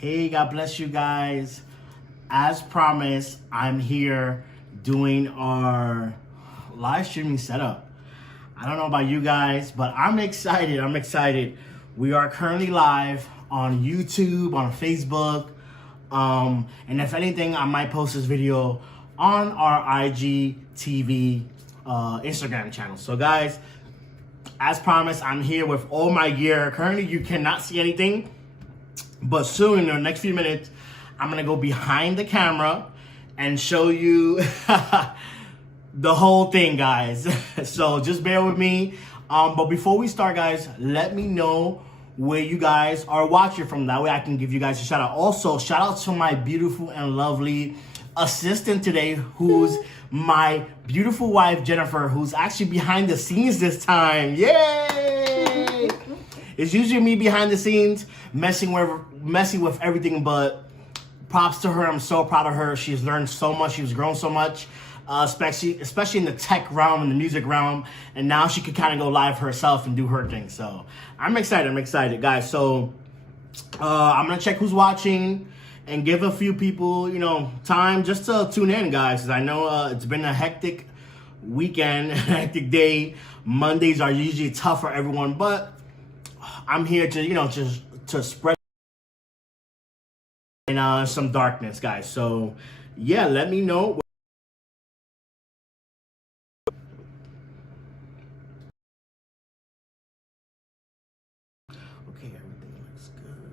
Hey, God bless you guys. As promised, I'm here doing our live streaming setup. I don't know about you guys, but I'm excited. We are currently live on YouTube, on Facebook. And if anything, I might post this video on our IGTV Instagram channel. So guys, as promised, I'm here with all my gear. Currently, you cannot see anything. But soon, in the next few minutes, I'm gonna go behind the camera and show you the whole thing, guys. So just bear with me. But before we start, guys, let me know where you guys are watching from. That way I can give you guys a shout out. Also, shout out to my beautiful and lovely assistant today, who's my beautiful wife, Jennifer, who's actually behind the scenes this time. Yay! It's usually me behind the scenes, messing with everything, but props to her. I'm so proud of her. She's learned so much. She's grown so much, especially in the tech realm and the music realm. And now she can kind of go live herself and do her thing. So I'm excited, guys. So I'm gonna check who's watching and give a few people, time just to tune in, guys. 'Cause I know it's been a hectic weekend, hectic day. Mondays are usually tough for everyone, but I'm here to, to spread in some darkness, guys. So, yeah, let me know. Okay, everything looks good.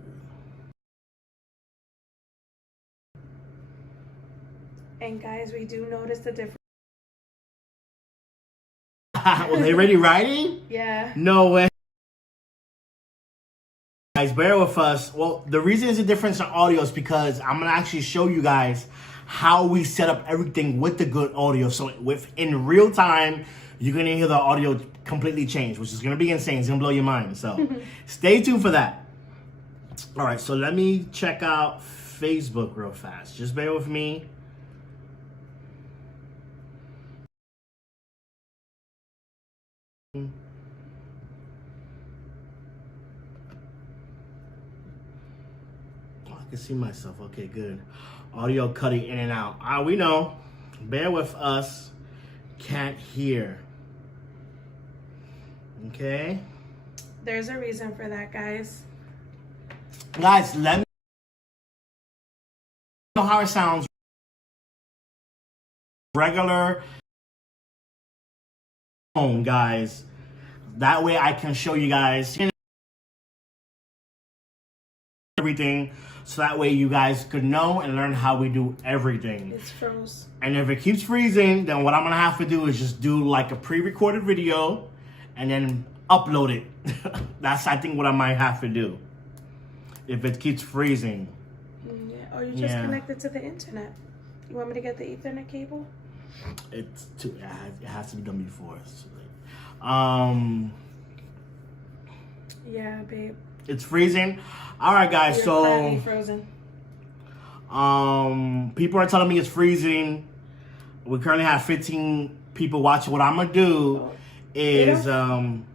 And guys, we do notice the difference. Was they already writing? Yeah. No way. Guys, bear with us. Well, the reason it's a difference in audio is because I'm gonna actually show you guys how we set up everything with the good audio. So in real time, you're gonna hear the audio completely change, which is gonna be insane. It's gonna blow your mind. So stay tuned for that. All right, so let me check out Facebook real fast. Just bear with me. I can see myself. Okay, good. Audio cutting in and out. We know. Bear with us. Can't hear. Okay. There's a reason for that, guys. Guys, let me know how it sounds. Regular phone, guys. That way I can show you guys everything. So that way you guys could know and learn how we do everything. It's froze. And if it keeps freezing, then what I'm gonna have to do is just do like a pre-recorded video and then upload it. That's, I think, what I might have to do if it keeps freezing. Yeah. Or you just connect it to the internet. You want me to get the Ethernet cable? It has to be done before. It's too late. Yeah, babe. It's freezing. All right, guys. You're so frozen. People are telling me it's freezing. We currently have 15 people watching. What I'm gonna do is I'm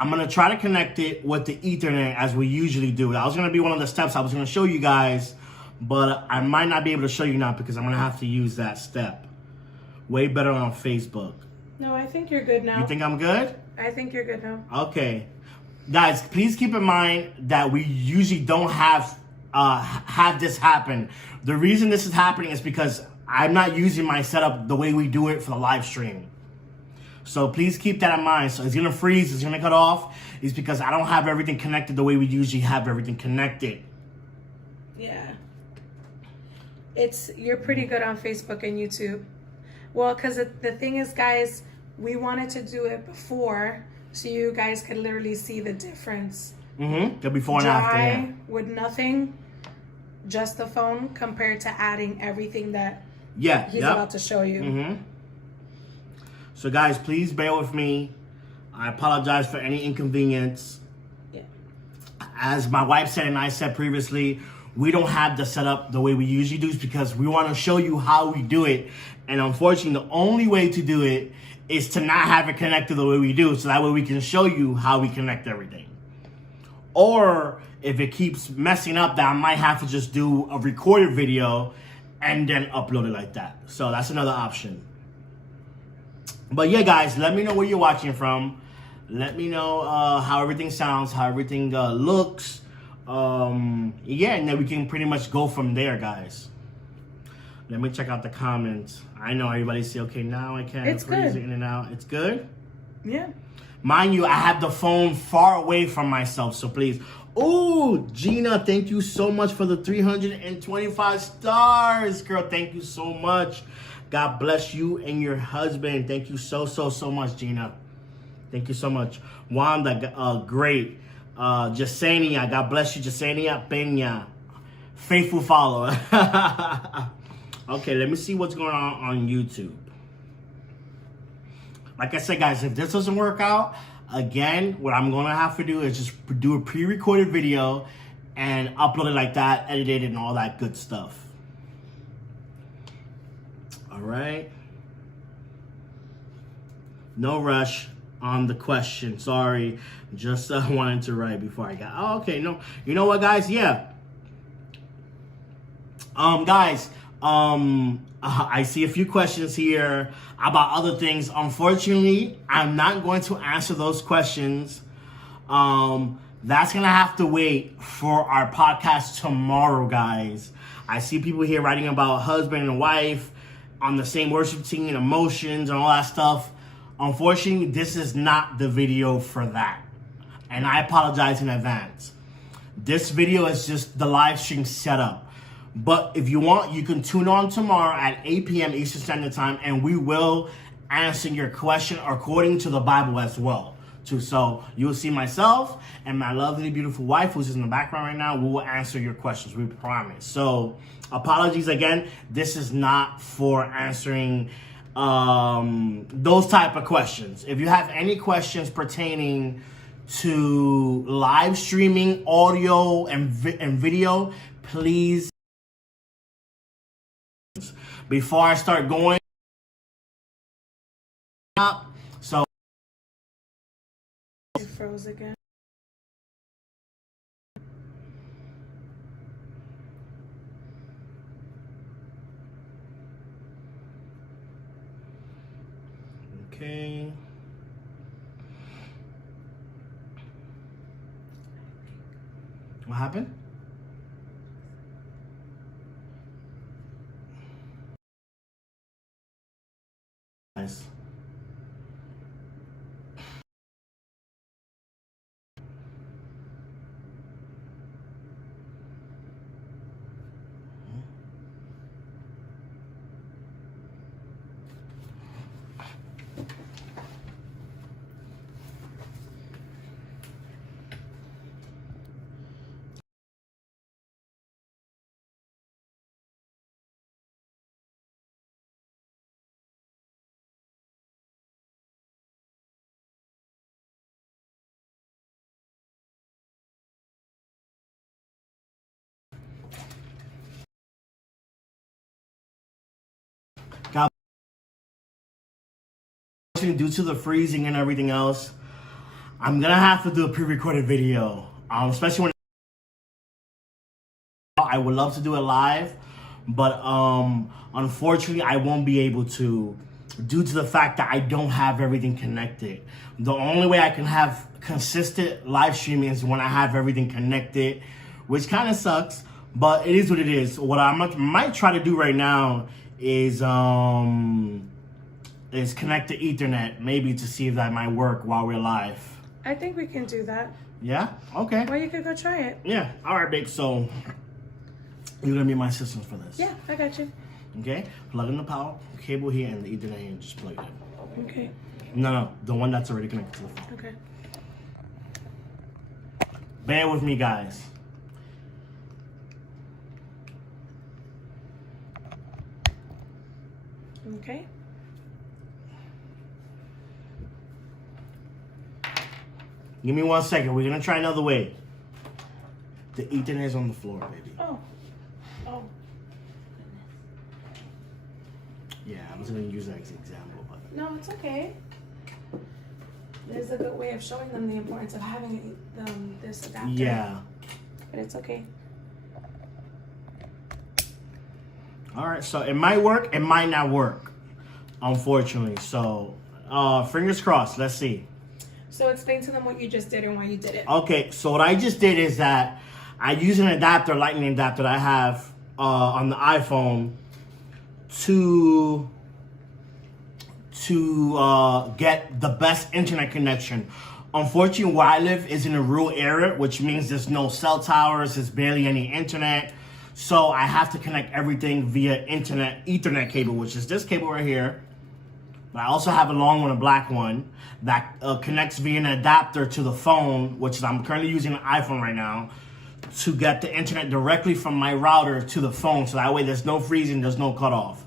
gonna try to connect it with the Ethernet as we usually do. That was gonna be one of the steps I was gonna show you guys, but I might not be able to show you now because I'm gonna have to use that step. Way better on Facebook. No, I think you're good now. You think I'm good? I think you're good now. Okay. Guys, please keep in mind that we usually don't have this happen. The reason this is happening is because I'm not using my setup the way we do it for the live stream. So please keep that in mind. So it's gonna freeze, it's gonna cut off. It's because I don't have everything connected the way we usually have everything connected. Yeah. You're pretty good on Facebook and YouTube. Well, because the thing is, guys, we wanted to do it before so you guys could literally see the difference. The before and after. Yeah. With nothing, just the phone, compared to adding everything that he's about to show you. So guys, please bear with me. I apologize for any inconvenience. Yeah. As my wife said and I said previously, we don't have the setup the way we usually do because we want to show you how we do it. And unfortunately, the only way to do it is to not have it connected the way we do. So that way we can show you how we connect everything. Or if it keeps messing up, that I might have to just do a recorded video and then upload it like that. So that's another option. But yeah, guys, let me know where you're watching from. Let me know how everything sounds, how everything looks. Yeah, and then we can pretty much go from there, guys. Let me check out the comments. I know everybody say, okay, now I can freeze it in and out. It's good? Yeah. Mind you, I have the phone far away from myself, so please. Oh, Gina, thank you so much for the 325 stars. Girl, thank you so much. God bless you and your husband. Thank you so much, Gina. Thank you so much. Wanda, great. Jasenia, God bless you. Jasenia Peña, faithful follower. Okay, let me see what's going on YouTube. Like I said, guys, if this doesn't work out, again, what I'm going to have to do is just do a pre-recorded video and upload it like that, edit it, and all that good stuff. All right. No rush on the question. Sorry. Just wanted to write before I got... Oh, okay. No. You know what, guys? Yeah. Guys, I see a few questions here about other things. Unfortunately, I'm not going to answer those questions. That's going to have to wait for our podcast tomorrow, guys. I see people here writing about husband and wife on the same worship team, emotions and all that stuff. Unfortunately, this is not the video for that. And I apologize in advance. This video is just the live stream setup. But if you want, you can tune on tomorrow at 8 p.m. Eastern Standard Time, and we will answer your question according to the Bible as well. So you'll see myself and my lovely, beautiful wife, who's in the background right now. We will answer your questions, we promise. So apologies again. This is not for answering those type of questions. If you have any questions pertaining to live streaming, audio, and video, please. Before I start going up, so It froze again. okay. What happened? Nice. God, due to the freezing and everything else, I'm gonna have to do a pre-recorded video, especially when I would love to do it live, but unfortunately I won't be able to, due to the fact that I don't have everything connected. The only way I can have consistent live streaming is when I have everything connected, which kind of sucks, but it is what it is. What I might try to do right now is connect to Ethernet, maybe, to see if that might work while we're live. I think we can do that. Yeah? Okay. Well, you could go try it. Yeah. All right, babe. So you're gonna be my assistant for this. Yeah, I got you. Okay. Plug in the power cable here and the Ethernet here, and just plug it in. Okay. No, the one that's already connected to the phone. Okay. Bear with me, guys. Okay. Give me 1 second. We're gonna try another way. The Ethernet is on the floor, baby. Oh. Oh. Yeah, I was gonna use that as an example, but No, it's okay. This is a good way of showing them the importance of having this adapter. Yeah. But it's okay. All right, so it might work, it might not work, unfortunately. So, fingers crossed. Let's see. So explain to them what you just did and why you did it. Okay, so what I just did is that I use an adapter, lightning adapter that I have on the iPhone to get the best internet connection. Unfortunately, where I live is in a rural area, which means there's no cell towers, there's barely any internet. So I have to connect everything via Ethernet cable, which is this cable right here. But I also have a long one, a black one, that connects via an adapter to the phone, which is I'm currently using an iPhone right now, to get the internet directly from my router to the phone. So that way there's no freezing, there's no cutoff.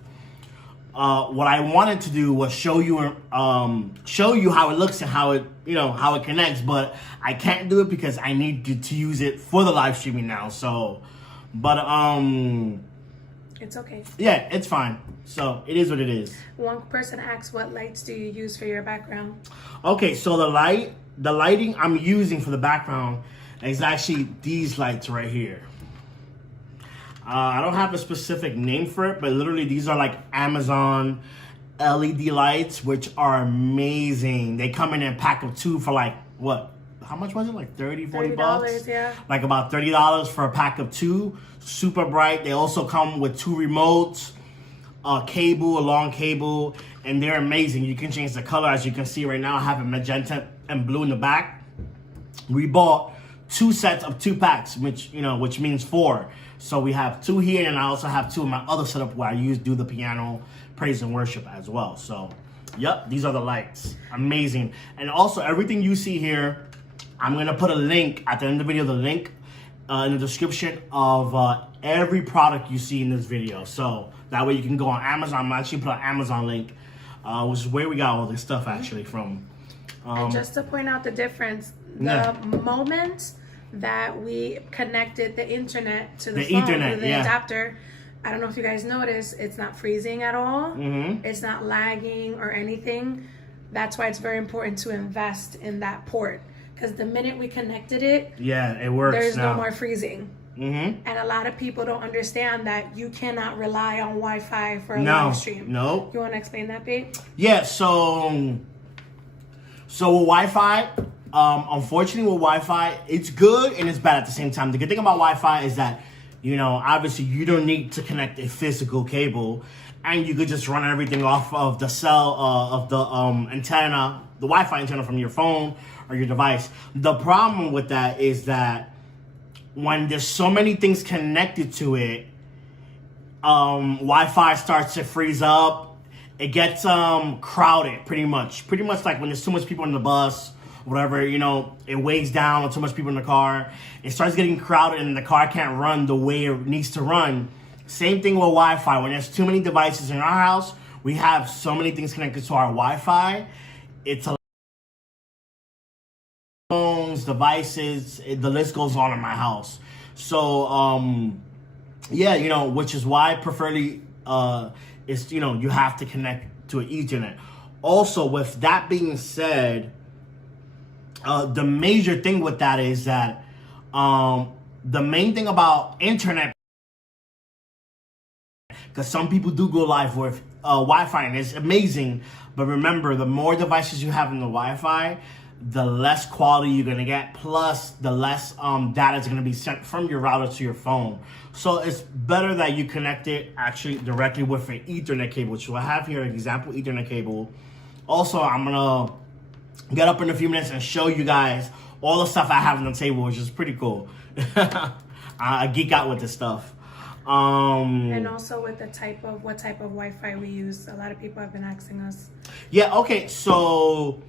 What I wanted to do was show you how it looks and how it connects, but I can't do it because I need to use it for the live streaming now. So, but it's okay. Yeah, it's fine. So it is what it is. One person asks, what lights do you use for your background? Okay, so the lighting I'm using for the background is actually these lights right here. I don't have a specific name for it, but literally these are like Amazon LED lights, which are amazing. They come in a pack of 2 for like, what? How much was it? Like 30, 40 bucks? Yeah. Like about $30 for a pack of 2. Super bright. They also come with 2 remotes, a long cable, and they're amazing. You can change the color. As you can see right now, I have a magenta and blue in the back. We bought 2 sets of 2 packs, which means 4. So we have 2 here, and I also have 2 in my other setup where I do the piano, praise and worship as well. So, yep, these are the lights. Amazing. And also, everything you see here, I'm going to put a link at the end of the video, the link in the description of every product you see in this video. So that way you can go on Amazon. I'm actually put an Amazon link, which is where we got all this stuff actually from. And just to point out the difference, the moment that we connected the internet to the phone with the adapter, I don't know if you guys noticed, it's not freezing at all. It's not lagging or anything. That's why it's very important to invest in that port, because the minute we connected it, it works. There's now. no more freezing. And a lot of people don't understand that you cannot rely on Wi-Fi for a live stream. No. You want to explain that, babe? Yeah. So with Wi-Fi, unfortunately with Wi-Fi, it's good and it's bad at the same time. The good thing about Wi-Fi is that, obviously you don't need to connect a physical cable, and you could just run everything off of the antenna, the Wi-Fi antenna from your phone or your device. The problem with that is that when there's so many things connected to it, Wi-Fi starts to freeze up. It gets crowded pretty much like when there's too much people in the bus, whatever, it weighs down with too much people in the car. It starts getting crowded and the car can't run the way it needs to run. Same thing with Wi-Fi. When there's too many devices in our house, we have so many things connected to our Wi-Fi. It's a phones, devices, the list goes on in my house. So, which is why preferably is, you have to connect to an Ethernet. Also, with that being said, the major thing with that is that the main thing about internet, because some people do go live with Wi-Fi and it's amazing, but remember, the more devices you have in the Wi-Fi, the less quality you're going to get, plus the less data is going to be sent from your router to your phone. So it's better that you connect it actually directly with an Ethernet cable, which I have here, an example Ethernet cable. Also, I'm going to get up in a few minutes and show you guys all the stuff I have on the table, which is pretty cool. I geek out with this stuff. And also with what type of Wi-Fi we use. A lot of people have been asking us. Yeah, okay, so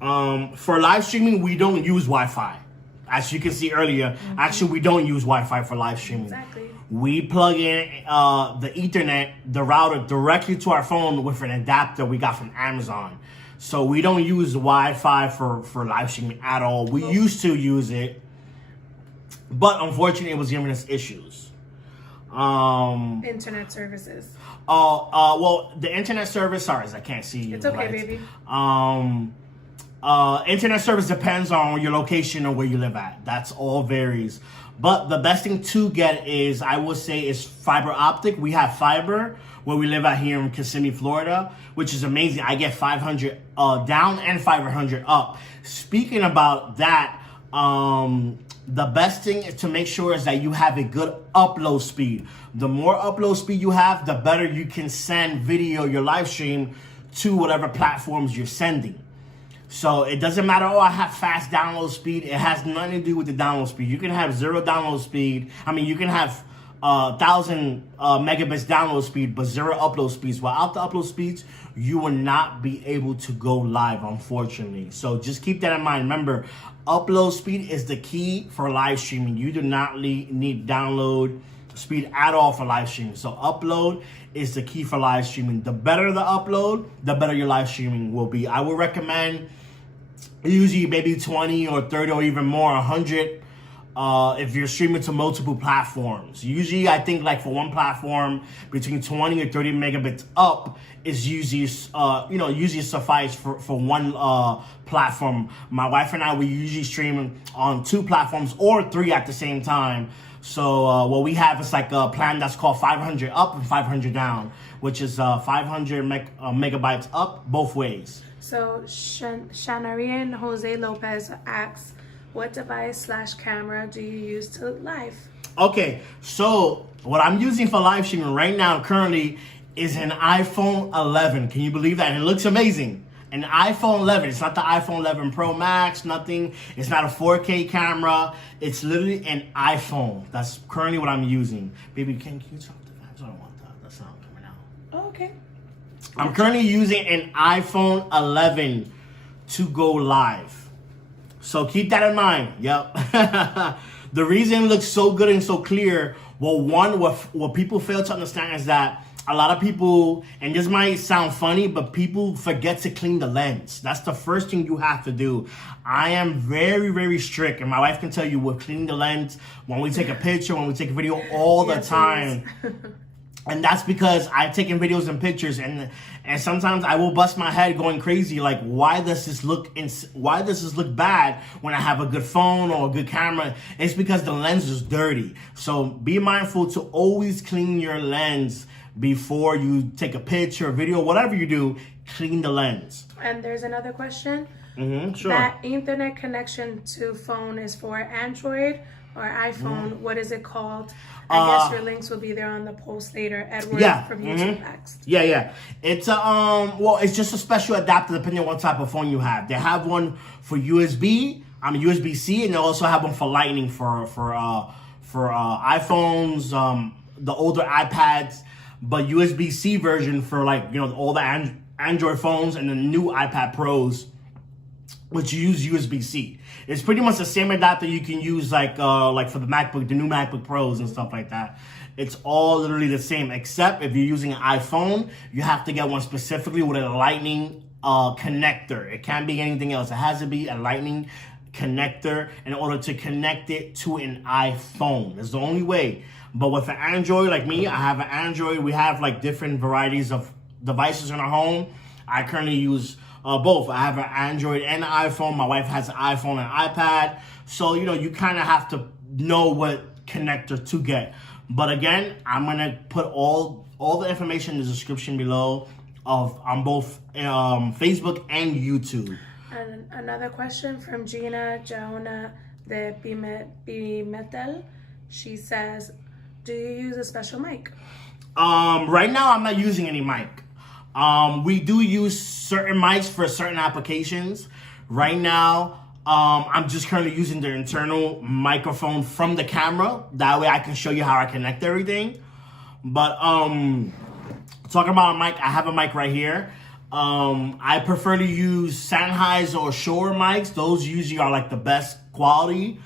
for live streaming, we don't use Wi-Fi. As you can see earlier, actually, we don't use Wi-Fi for live streaming. Exactly. We plug in the Ethernet, the router, directly to our phone with an adapter we got from Amazon. So we don't use Wi-Fi for live streaming at all. We used to use it, but unfortunately, it was giving us issues. Internet services. Well, the internet service, sorry, I can't see you. It's okay, baby. Internet service depends on your location or where you live at. That's all varies. But the best thing to get is, I would say, is fiber optic. We have fiber where we live out here in Kissimmee, Florida, which is amazing. I get 500 down and 500 up. Speaking about that, the best thing is to make sure is that you have a good upload speed. The more upload speed you have, the better you can send video, your live stream, to whatever platforms you're sending. So it doesn't matter, oh, I have fast download speed. It has nothing to do with the download speed. You can have 0 download speed. I mean, you can have 1,000 megabits download speed, but 0 upload speeds. Without the upload speeds, you will not be able to go live, unfortunately. So just keep that in mind. Remember, upload speed is the key for live streaming. You do not need download speed at all for live streaming. So upload is the key for live streaming. The better the upload, the better your live streaming will be. I would recommend usually maybe 20 or 30 or even more, 100 if you're streaming to multiple platforms. Usually, I think like for one platform, between 20 or 30 megabits up is usually, usually suffice for one platform. My wife and I, we usually stream on 2 platforms or 3 at the same time. So what we have is like a plan that's called 500 up and 500 down, which is 500 megabytes up both ways. So Shanarian Jose Lopez asks, what device/camera do you use to live? Okay, so what I'm using for live streaming right now currently is an iPhone 11. Can you believe that? And it looks amazing. An iPhone 11. It's not the iPhone 11 Pro Max, nothing. It's not a 4K camera. It's literally an iPhone. That's currently what I'm using. Baby, can you talk to that? I don't want that sound coming out. Oh, okay. I'm currently using an iPhone 11 to go live. So keep that in mind. Yep. The reason it looks so good and so clear, well, one, what people fail to understand is that a lot of people, and this might sound funny, but people forget to clean the lens. That's the first thing you have to do. I am very, very strict, and my wife can tell you we're cleaning the lens when we take a picture, when we take a video, all the time. And that's because I've taken videos and pictures, and sometimes I will bust my head going crazy, like, why does this look bad when I have a good phone or a good camera? It's because the lens is dirty. So be mindful to always clean your lens before you take a picture, video, whatever you do. Clean the lens. And there's another question. Sure. That internet connection to phone is for Android or iPhone. What is it called? I guess your links will be there on the post later. Edward from YouTube asked. Yeah. It's it's just a special adapter depending on what type of phone you have. They have one for USB, USB-C, and they also have one for Lightning for iPhones, the older iPads, but USB-C version for all the Android phones and the new iPad Pros, which use USB-C. It's pretty much the same adapter you can use like for the MacBook, the new MacBook Pros and stuff like that. It's all literally the same, except if you're using an iPhone, you have to get one specifically with a Lightning connector. It can't be anything else. It has to be a Lightning connector in order to connect it to an iPhone. That's the only way. But with an Android, like me, I have an Android. We have like different varieties of devices in our home. I currently use both. I have an Android and an iPhone. My wife has an iPhone and iPad. So, you kind of have to know what connector to get. But again, I'm going to put all the information in the description below on both Facebook and YouTube. And another question from Gina Jaona de Pimentel. She says, do you use a special mic? Right now, I'm not using any mic. We do use certain mics for certain applications. Right now, I'm just currently using the internal microphone from the camera. That way I can show you how I connect everything. But talking about a mic, I have a mic right here. I prefer to use Sennheiser or Shure mics. Those usually are like the best quality.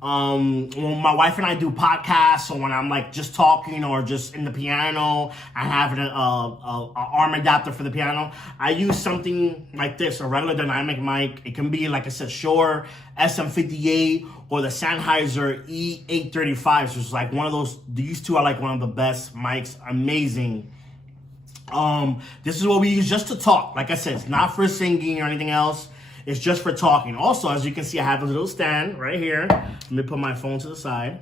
When my wife and I do podcasts, or when I'm like just talking or just in the piano, I have an arm adapter for the piano. I use something like this, a regular dynamic mic. It can be, like I said, Shure SM58 or the Sennheiser E835. So it's like one of those. These two are like one of the best mics. Amazing. This is what we use just to talk. Like I said, it's not for singing or anything else. It's just for talking. Also, as you can see, I have a little stand right here. Let me put my phone to the side.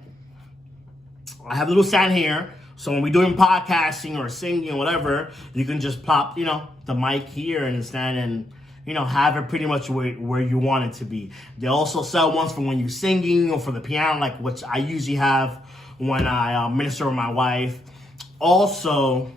I have a little stand here. So when we're doing podcasting or singing or whatever, you can just plop, the mic here and stand and, have it pretty much where you want it to be. They also sell ones for when you're singing or for the piano, like which I usually have when I minister with my wife. Also,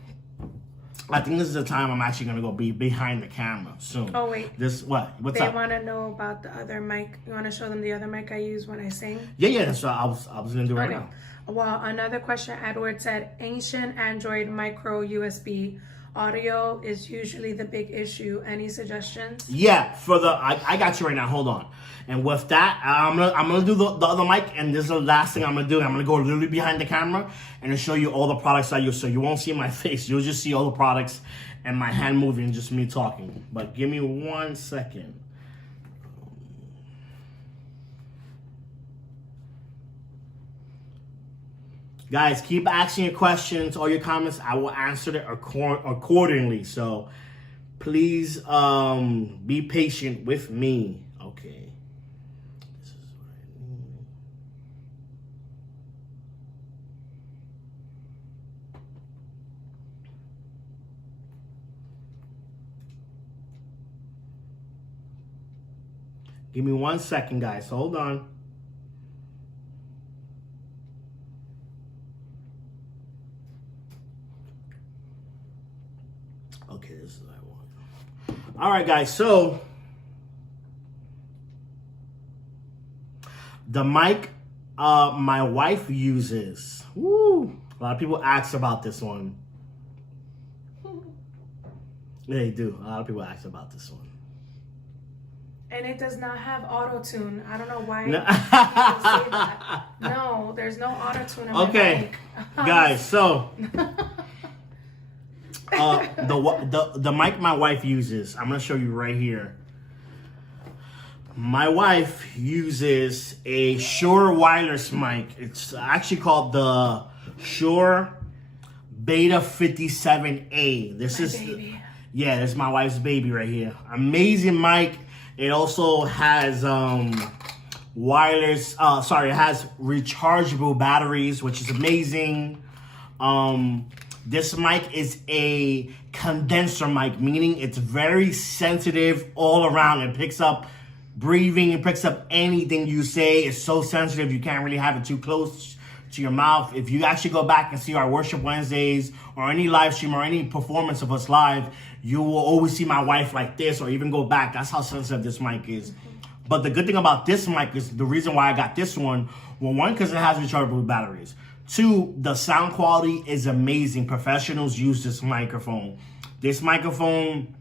I think this is the time I'm actually going to go be behind the camera soon. Oh, wait. What's they up? They want to know about the other mic. You want to show them the other mic I use when I sing? Yeah, that's what I was going to do right now. Well, another question Edward said, ancient Android micro USB audio is usually the big issue. Any suggestions? Yeah, I got you right now. Hold on. And with that, I'm gonna do the other mic, and this is the last thing I'm gonna do. I'm gonna go literally behind the camera and show you all the products I use. So you won't see my face. You'll just see all the products and my hand moving, just me talking. But give me 1 second. Guys, keep asking your questions or your comments. I will answer it accordingly. So please be patient with me. Okay. This is what I need. Give me 1 second, guys. Hold on. Okay, this is what I want. All right, guys. So the mic my wife uses. Woo! A lot of people ask about this one. They do. A lot of people ask about this one. And it does not have auto-tune. I don't know why people say that. No, there's no auto-tune on my mic. Guys, so the mic my wife uses, I'm gonna show you right here. My wife uses a Shure wireless mic. It's actually called the Shure Beta 57A. This is my wife's baby right here. Amazing mic. It also has wireless. It has rechargeable batteries, which is amazing. This mic is a condenser mic, meaning it's very sensitive all around. It picks up breathing, it picks up anything you say. It's so sensitive, you can't really have it too close to your mouth. If you actually go back and see our Worship Wednesdays or any live stream or any performance of us live, you will always see my wife like this, or even go back. That's how sensitive this mic is. But the good thing about this mic is the reason why I got this one, well, one, because it has rechargeable batteries. Two, the sound quality is amazing. Professionals use this microphone. This microphone,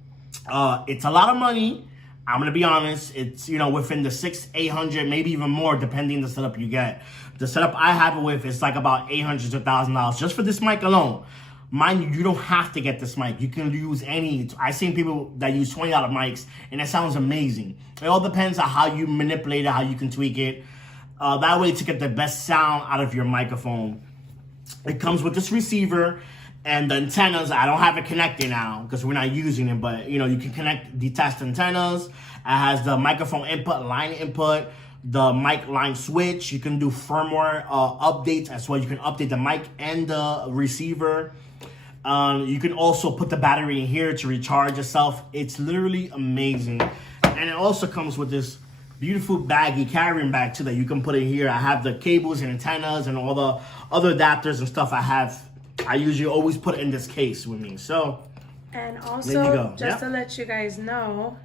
it's a lot of money. I'm going to be honest. It's, within the $600-800, maybe even more, depending on the setup you get. The setup I have it with is like about $800 to $1,000 just for this mic alone. Mind you, you don't have to get this mic. You can use any. I've seen people that use $20 mics, and it sounds amazing. It all depends on how you manipulate it, how you can tweak it. That way to get the best sound out of your microphone. It comes with this receiver and the antennas. I don't have it connected now because we're not using it, but you can connect detached antennas. It has the microphone input, line input, the mic line switch. You can do firmware updates as well. You can update the mic and the receiver. You can also put the battery in here to recharge itself. It's literally amazing. And it also comes with this beautiful baggy carrying bag too that you can put in here. I have the cables and antennas and all the other adapters and stuff I usually always put it in this case with me. So, and also just to let you guys know,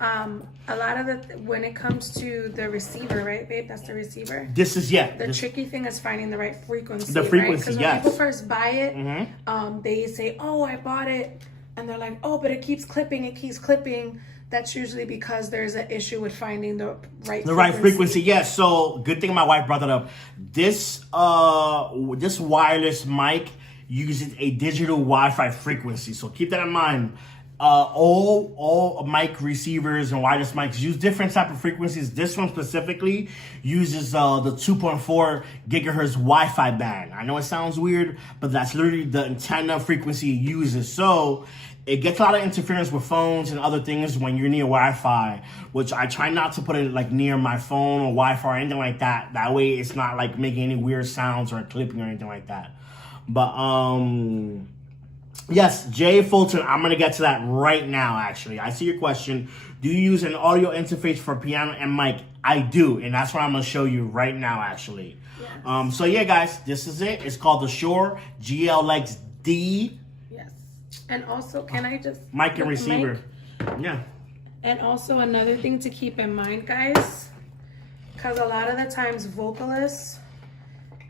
a lot of when it comes to the receiver, right, babe? That's the receiver. This is The tricky thing is finding the right frequency. The frequency, right? Because when people first buy it, they say, "Oh, I bought it," and they're like, "Oh, but it keeps clipping. It keeps clipping." That's usually because there's an issue with finding the right frequency. Yes. So good thing my wife brought that up. This wireless mic uses a digital Wi-Fi frequency. So keep that in mind. all mic receivers and wireless mics use different type of frequencies. This one specifically uses the 2.4 gigahertz Wi-Fi band. I know it sounds weird, but that's literally the antenna frequency it uses. So it gets a lot of interference with phones and other things when you're near Wi-Fi, which I try not to put it like near my phone or Wi-Fi or anything like that. That way it's not like making any weird sounds or clipping or anything like that. But yes, Jay Fulton, I'm going to get to that right now, actually. I see your question. Do you use an audio interface for piano and mic? I do, and that's what I'm going to show you right now, actually. Yes. So, yeah, guys, this is it. It's called the Shure GLX-D. Yes. And also, can I just... Mic and receiver. Yeah. And also, another thing to keep in mind, guys, because a lot of the times vocalists,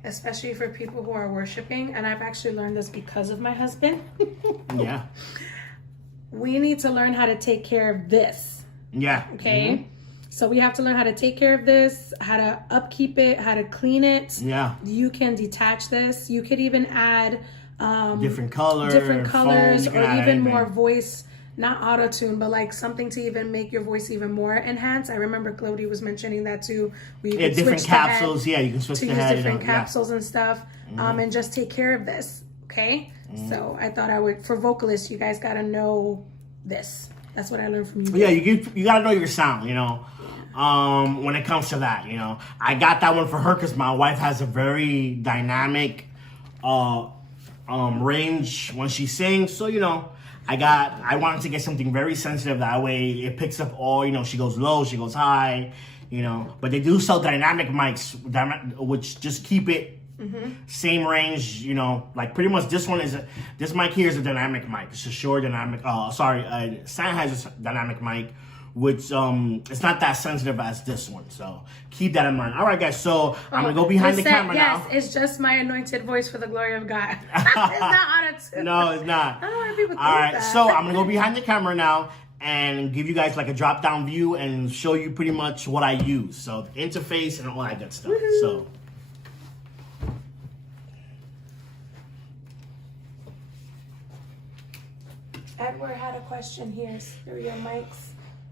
especially for people who are worshiping, and I've actually learned this because of my husband. Yeah. We need to learn how to take care of this. Yeah. Okay? Mm-hmm. So we have to learn how to take care of this, how to upkeep it, how to clean it. Yeah. You can detach this. You could even add different colors, or even more voice. Not auto-tune, but like something to even make your voice even more enhanced. I remember Clody was mentioning that too. Where you can different capsules. Yeah, you can switch to the use head, different capsules and stuff, and just take care of this. Okay, so I thought I would, for vocalists, you guys gotta know this. That's what I learned from you. Yeah, you gotta know your sound. You know, when it comes to that, you know, I got that one for her because my wife has a very dynamic range when she sings. So you know. I wanted to get something very sensitive. That way it picks up all, you know, she goes low, she goes high, you know. But they do sell dynamic mics, which just keep it same range, you know. Like pretty much this mic here is a dynamic mic. It's a Shure dynamic, Sennheiser dynamic mic, which it's not that sensitive as this one. So keep that in mind. All right, guys. So I'm gonna go behind the camera now. Yes, it's just my anointed voice for the glory of God. It's not auto-tune. No, it's not. I don't want people to think All right, that. so I'm gonna go behind the camera now and give you guys like a drop-down view and show you pretty much what I use. So the interface and all that good stuff. Woo-hoo. So. Edward had a question here. Stereo mics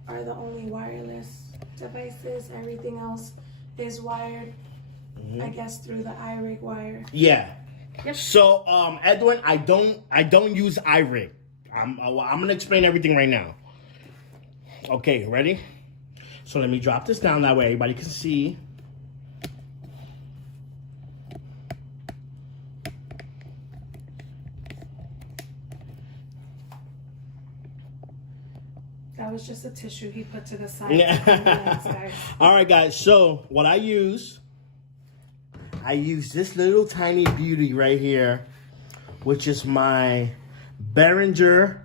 are the only wireless devices. Everything else is wired, I guess, through the iRig wire. Yeah. Yep. So, Edwin, I don't use iRig. I'm gonna explain everything right now. Okay, ready? So let me drop this down that way everybody can see. That was just a tissue he put to the side. Yeah. All right, guys. So what I use this little tiny beauty right here, which is my Behringer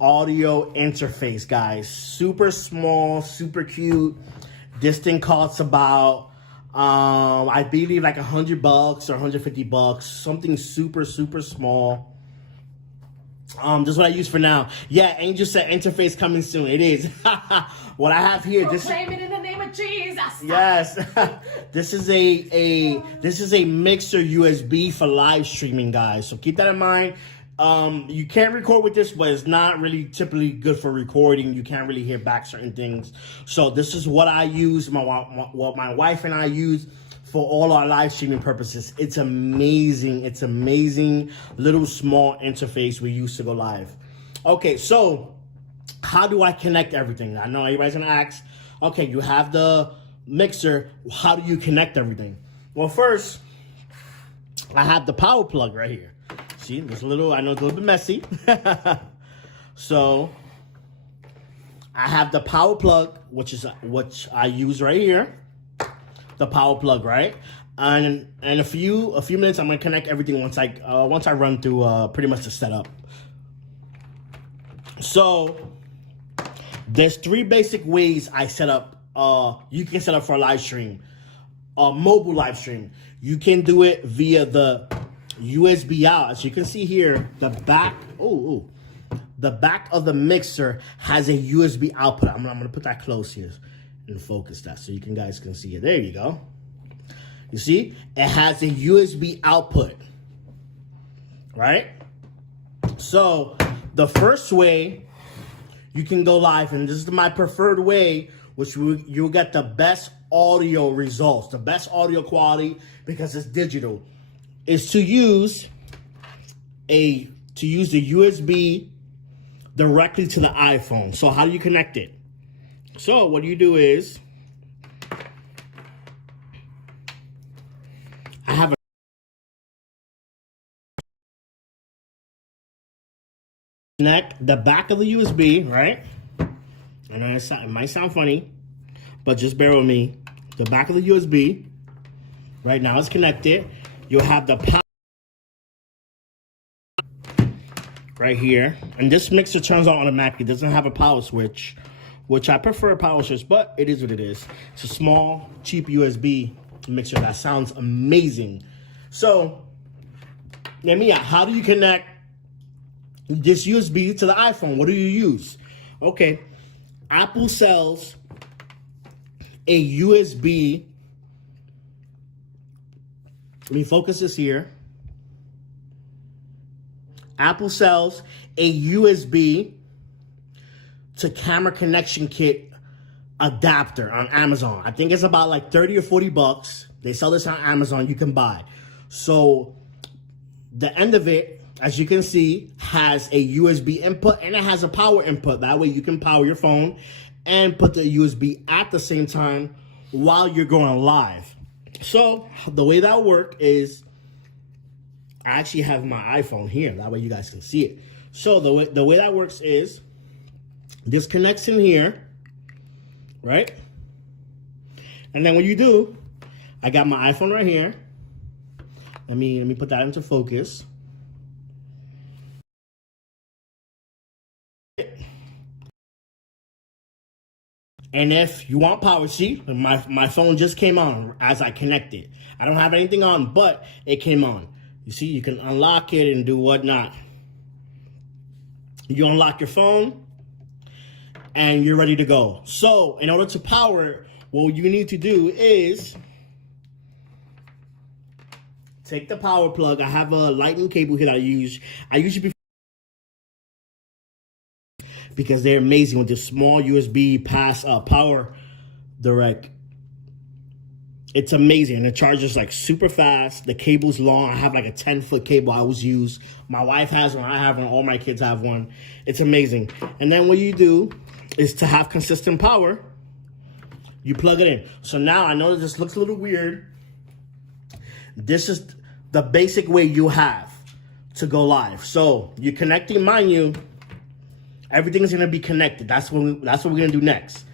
audio interface, guys. Super small, super cute. This thing costs about, I believe like $100 or $150, something super, super small. This is what I use for now. Yeah, Angel said interface coming soon. It is. What I have here, proclaim it in the name of Jesus. Yes. This is a mixer USB for live streaming, guys. So keep that in mind. You can record with this, but it's not really typically good for recording. You can't really hear back certain things. So this is what I use, what my wife and I use for all our live streaming purposes. It's amazing. It's amazing little small interface we use to go live. Okay, so how do I connect everything? I know everybody's gonna ask, okay, you have the mixer, how do you connect everything? Well, first, I have the power plug right here. See, it's I know it's a little bit messy. So, I have the power plug, which I use right here. The power plug, right? And in a few minutes, I'm gonna connect everything once I run through pretty much the setup. So there's 3 basic ways I set up. You can set up for a live stream, a mobile live stream. You can do it via the USB out. As you can see here, the back. The back of the mixer has a USB output. I'm gonna put that close here and focus that so you guys can see it. There you go. You see, it has a USB output, right? So the first way you can go live. And this is my preferred way, which you'll get the best audio results, the best audio quality, because it's digital, is to use the USB directly to the iPhone. So how do you connect it? So what you do is, I have a connect the back of the USB, right? I know it might sound funny, but just bear with me. The back of the USB, right now it's connected. You'll have the power right here. And this mixer turns on automatically. It doesn't have a power switch, which I prefer a power switch, but it is what it is. It's a small, cheap USB mixer that sounds amazing. So, let me out. How do you connect this USB to the iPhone? What do you use? Okay, Apple sells a USB. Let me focus this here. Apple sells a USB to camera connection kit adapter on Amazon. I think it's about like 30 or 40 bucks. They sell this on Amazon. You can buy. So the end of it, as you can see, has a USB input and it has a power input. That way you can power your phone and put the USB at the same time while you're going live. So the way that works is, I actually have my iPhone here. That way you guys can see it. So the way that works is, this connects in here, right? And then when you do, I got my iPhone right here. Let me put that into focus. And if you want power, see, my phone just came on as I connected. I don't have anything on, but it came on. You see, you can unlock it and do whatnot. You unlock your phone and you're ready to go. So in order to power it, what you need to do is take the power plug. I have a lightning cable here that I usually because they're amazing with this small USB power direct. It's amazing, and the charger's like super fast. The cable's long. I have like a 10-foot cable I always use. My wife has one, I have one, all my kids have one. It's amazing. And then what you do is, to have consistent power, you plug it in. So now I know this looks a little weird. This is the basic way you have to go live. So you're connecting, mind you, everything's gonna be connected. That's what we're gonna do next.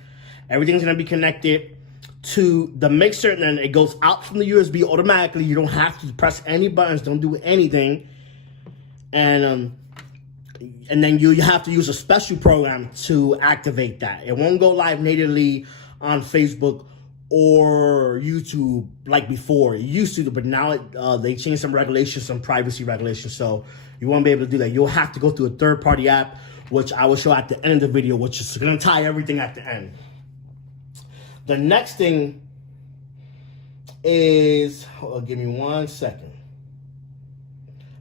Everything's gonna be connected to the mixer, and then it goes out from the USB automatically. You don't have to press any buttons, don't do anything. And then you have to use a special program to activate that. It won't go live natively on Facebook or YouTube like before. It used to, but now they changed some regulations, some privacy regulations, so you won't be able to do that. You'll have to go through a third-party app, which I will show at the end of the video, which is gonna tie everything at the end. The next thing is, give me 1 second.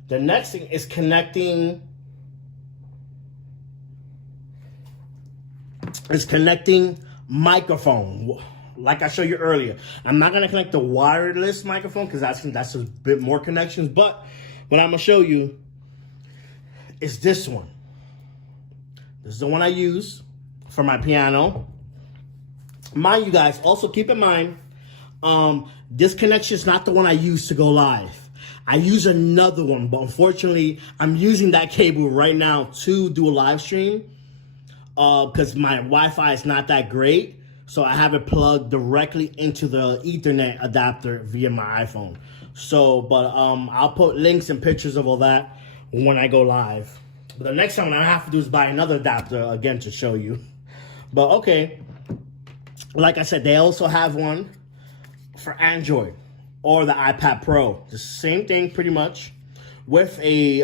The next thing is connecting microphone. Like I showed you earlier, I'm not gonna connect the wireless microphone because that's a bit more connections, but what I'm gonna show you is this one. This is the one I use for my piano. Mind you guys, also keep in mind, this connection is not the one I use to go live. I use another one, but unfortunately, I'm using that cable right now to do a live stream because my Wi-Fi is not that great. So I have it plugged directly into the Ethernet adapter via my iPhone. So, but I'll put links and pictures of all that when I go live. But the next time I have to do is buy another adapter again to show you. But okay. Like I said, they also have one for Android or the iPad Pro. The same thing pretty much with a,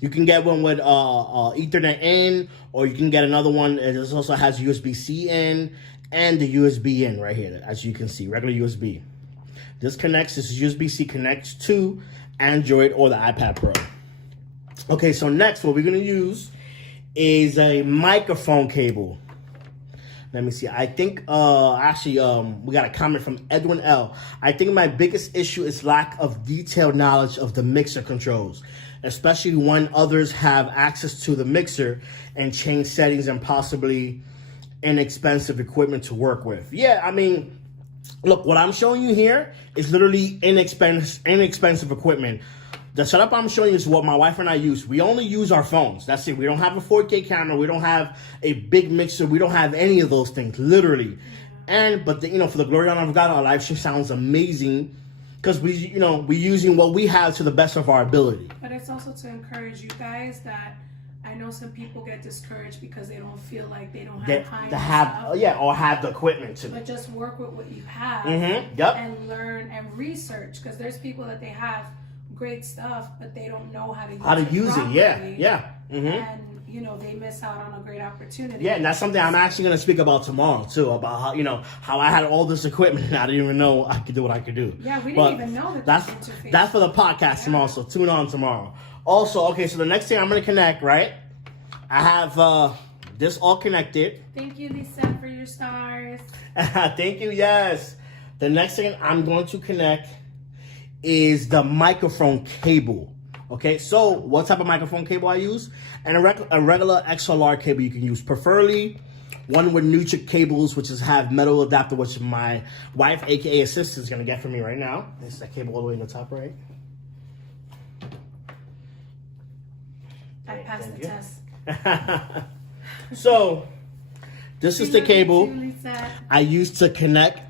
you can get one with Ethernet in, or you can get another one. It also has USB-C in and the USB in right here, as you can see, regular USB. This USB-C connects to Android or the iPad Pro. Okay, so next what we're gonna use is a microphone cable. Let me see. I think we got a comment from Edwin L. I think my biggest issue is lack of detailed knowledge of the mixer controls, especially when others have access to the mixer and change settings and possibly inexpensive equipment to work with. Yeah, I mean, look, what I'm showing you here is literally inexpensive equipment. The setup I'm showing you is what my wife and I use. We only use our phones. That's it. We don't have a 4K camera. We don't have a big mixer. We don't have any of those things, literally. But for the glory and honor of God, our live stream sounds amazing because we using what we have to the best of our ability. But it's also to encourage you guys that I know some people get discouraged because they don't feel like they don't have time or have the equipment to. But just work with what you have Yep. and learn and research, because there's people that they have great stuff, but they don't know how to use it. Yeah. And they miss out on a great opportunity. Yeah, and that's something I'm actually going to speak about tomorrow too, about how I had all this equipment and I didn't even know I could do what I could do. Yeah, we didn't even know that. That's for the podcast tomorrow, so tune on tomorrow. Also, okay, so the next thing I'm going to connect, right? I have this all connected. Thank you, Lisa, for your stars. Thank you, yes. The next thing I'm going to connect is the microphone cable. Okay, so what type of microphone cable I use? And a regular XLR cable you can use, preferably one with neutral cables, which have metal adapter, which my wife, aka assistant, is gonna get for me right now. This is that cable all the way in the top right. I passed the test. So this is the cable I use to connect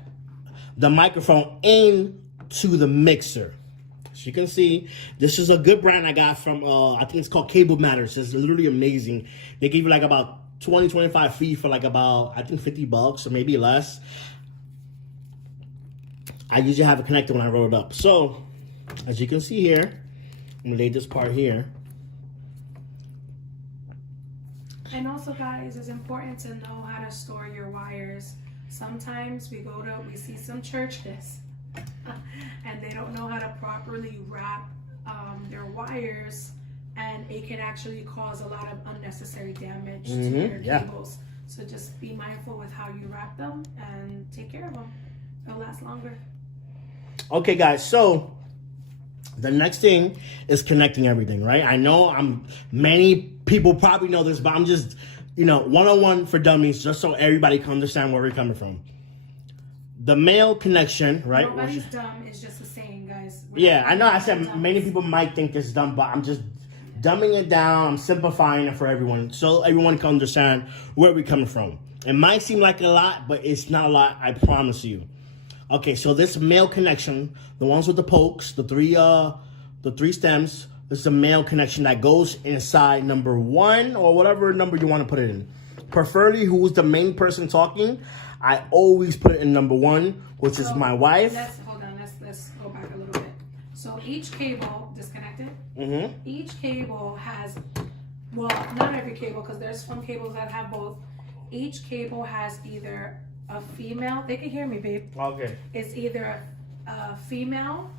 the microphone into the mixer. As you can see, this is a good brand I got from, I think it's called Cable Matters. It's literally amazing. They give you like about 25 feet for like about, I think $50 or maybe less. I usually have it connected when I roll it up. So, as you can see here, I'm gonna lay this part here. And also, guys, it's important to know how to store your wires. Sometimes we see some churches and they don't know how to properly wrap their wires, and it can actually cause a lot of unnecessary damage to your cables. So just be mindful with how you wrap them and take care of them. It'll last longer. Okay, guys, so the next thing is connecting everything, right? I know many people probably know this, but I'm just, one-on-one for dummies, just so everybody can understand where we're coming from. The male connection, right? Nobody's dumb, it's just a saying, guys. I know I said many people might think this is dumb, but I'm just dumbing it down. I'm simplifying it for everyone, so everyone can understand where we're coming from. It might seem like a lot, but it's not a lot, I promise you. Okay, so this male connection, the ones with the pokes, the three stems, this is a male connection that goes inside number 1 or whatever number you want to put it in. Preferably who's the main person talking, I always put it in number 1, which is my wife. Let's go back a little bit. So each cable, disconnected, each cable has, well, not every cable, because there's some cables that have both. Each cable has either a female, they can hear me, babe. Okay. It's either a female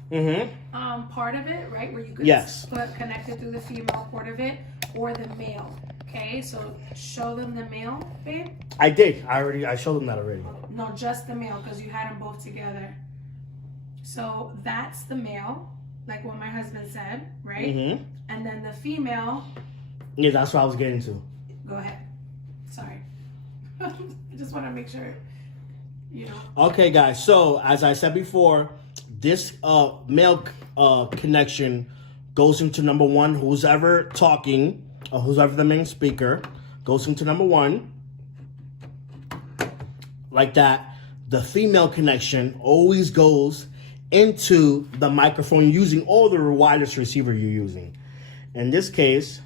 part of it, right, where you could put connected through the female part of it, or the male. Okay, so show them the male, babe. I did. I showed them that already. No, just the male, because you had them both together. So that's the male, like what my husband said, right? And then the female. Yeah, that's what I was getting to. Go ahead. Sorry. I just want to make sure, Okay, guys. So as I said before, this male connection goes into number 1. Who's ever talking, or who's ever the main speaker, goes into number 1. Like that. The female connection always goes into the microphone using all the wireless receiver you're using. In this case,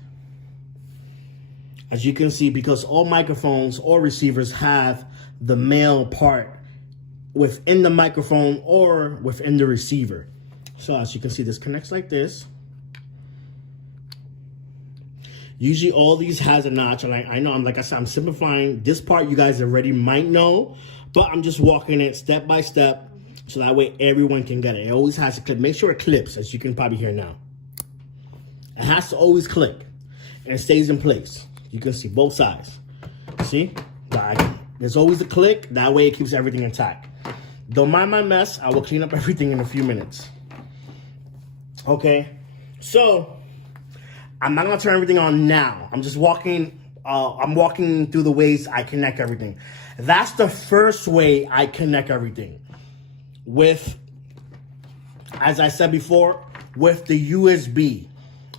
as you can see, because all microphones or receivers have the male part within the microphone or within the receiver. So as you can see, this connects like this. Usually all these has a notch, and I know, like I said, I'm simplifying. This part you guys already might know, but I'm just walking it step by step, so that way everyone can get it. It always has to clip. Make sure it clips, as you can probably hear now. It has to always click, and it stays in place. You can see both sides. See? There's always a click. That way it keeps everything intact. Don't mind my mess. I will clean up everything in a few minutes. Okay? So, I'm not going to turn everything on now. I'm just walking... I'm walking through the ways I connect everything. That's the first way I connect everything. With, as I said before, with the USB.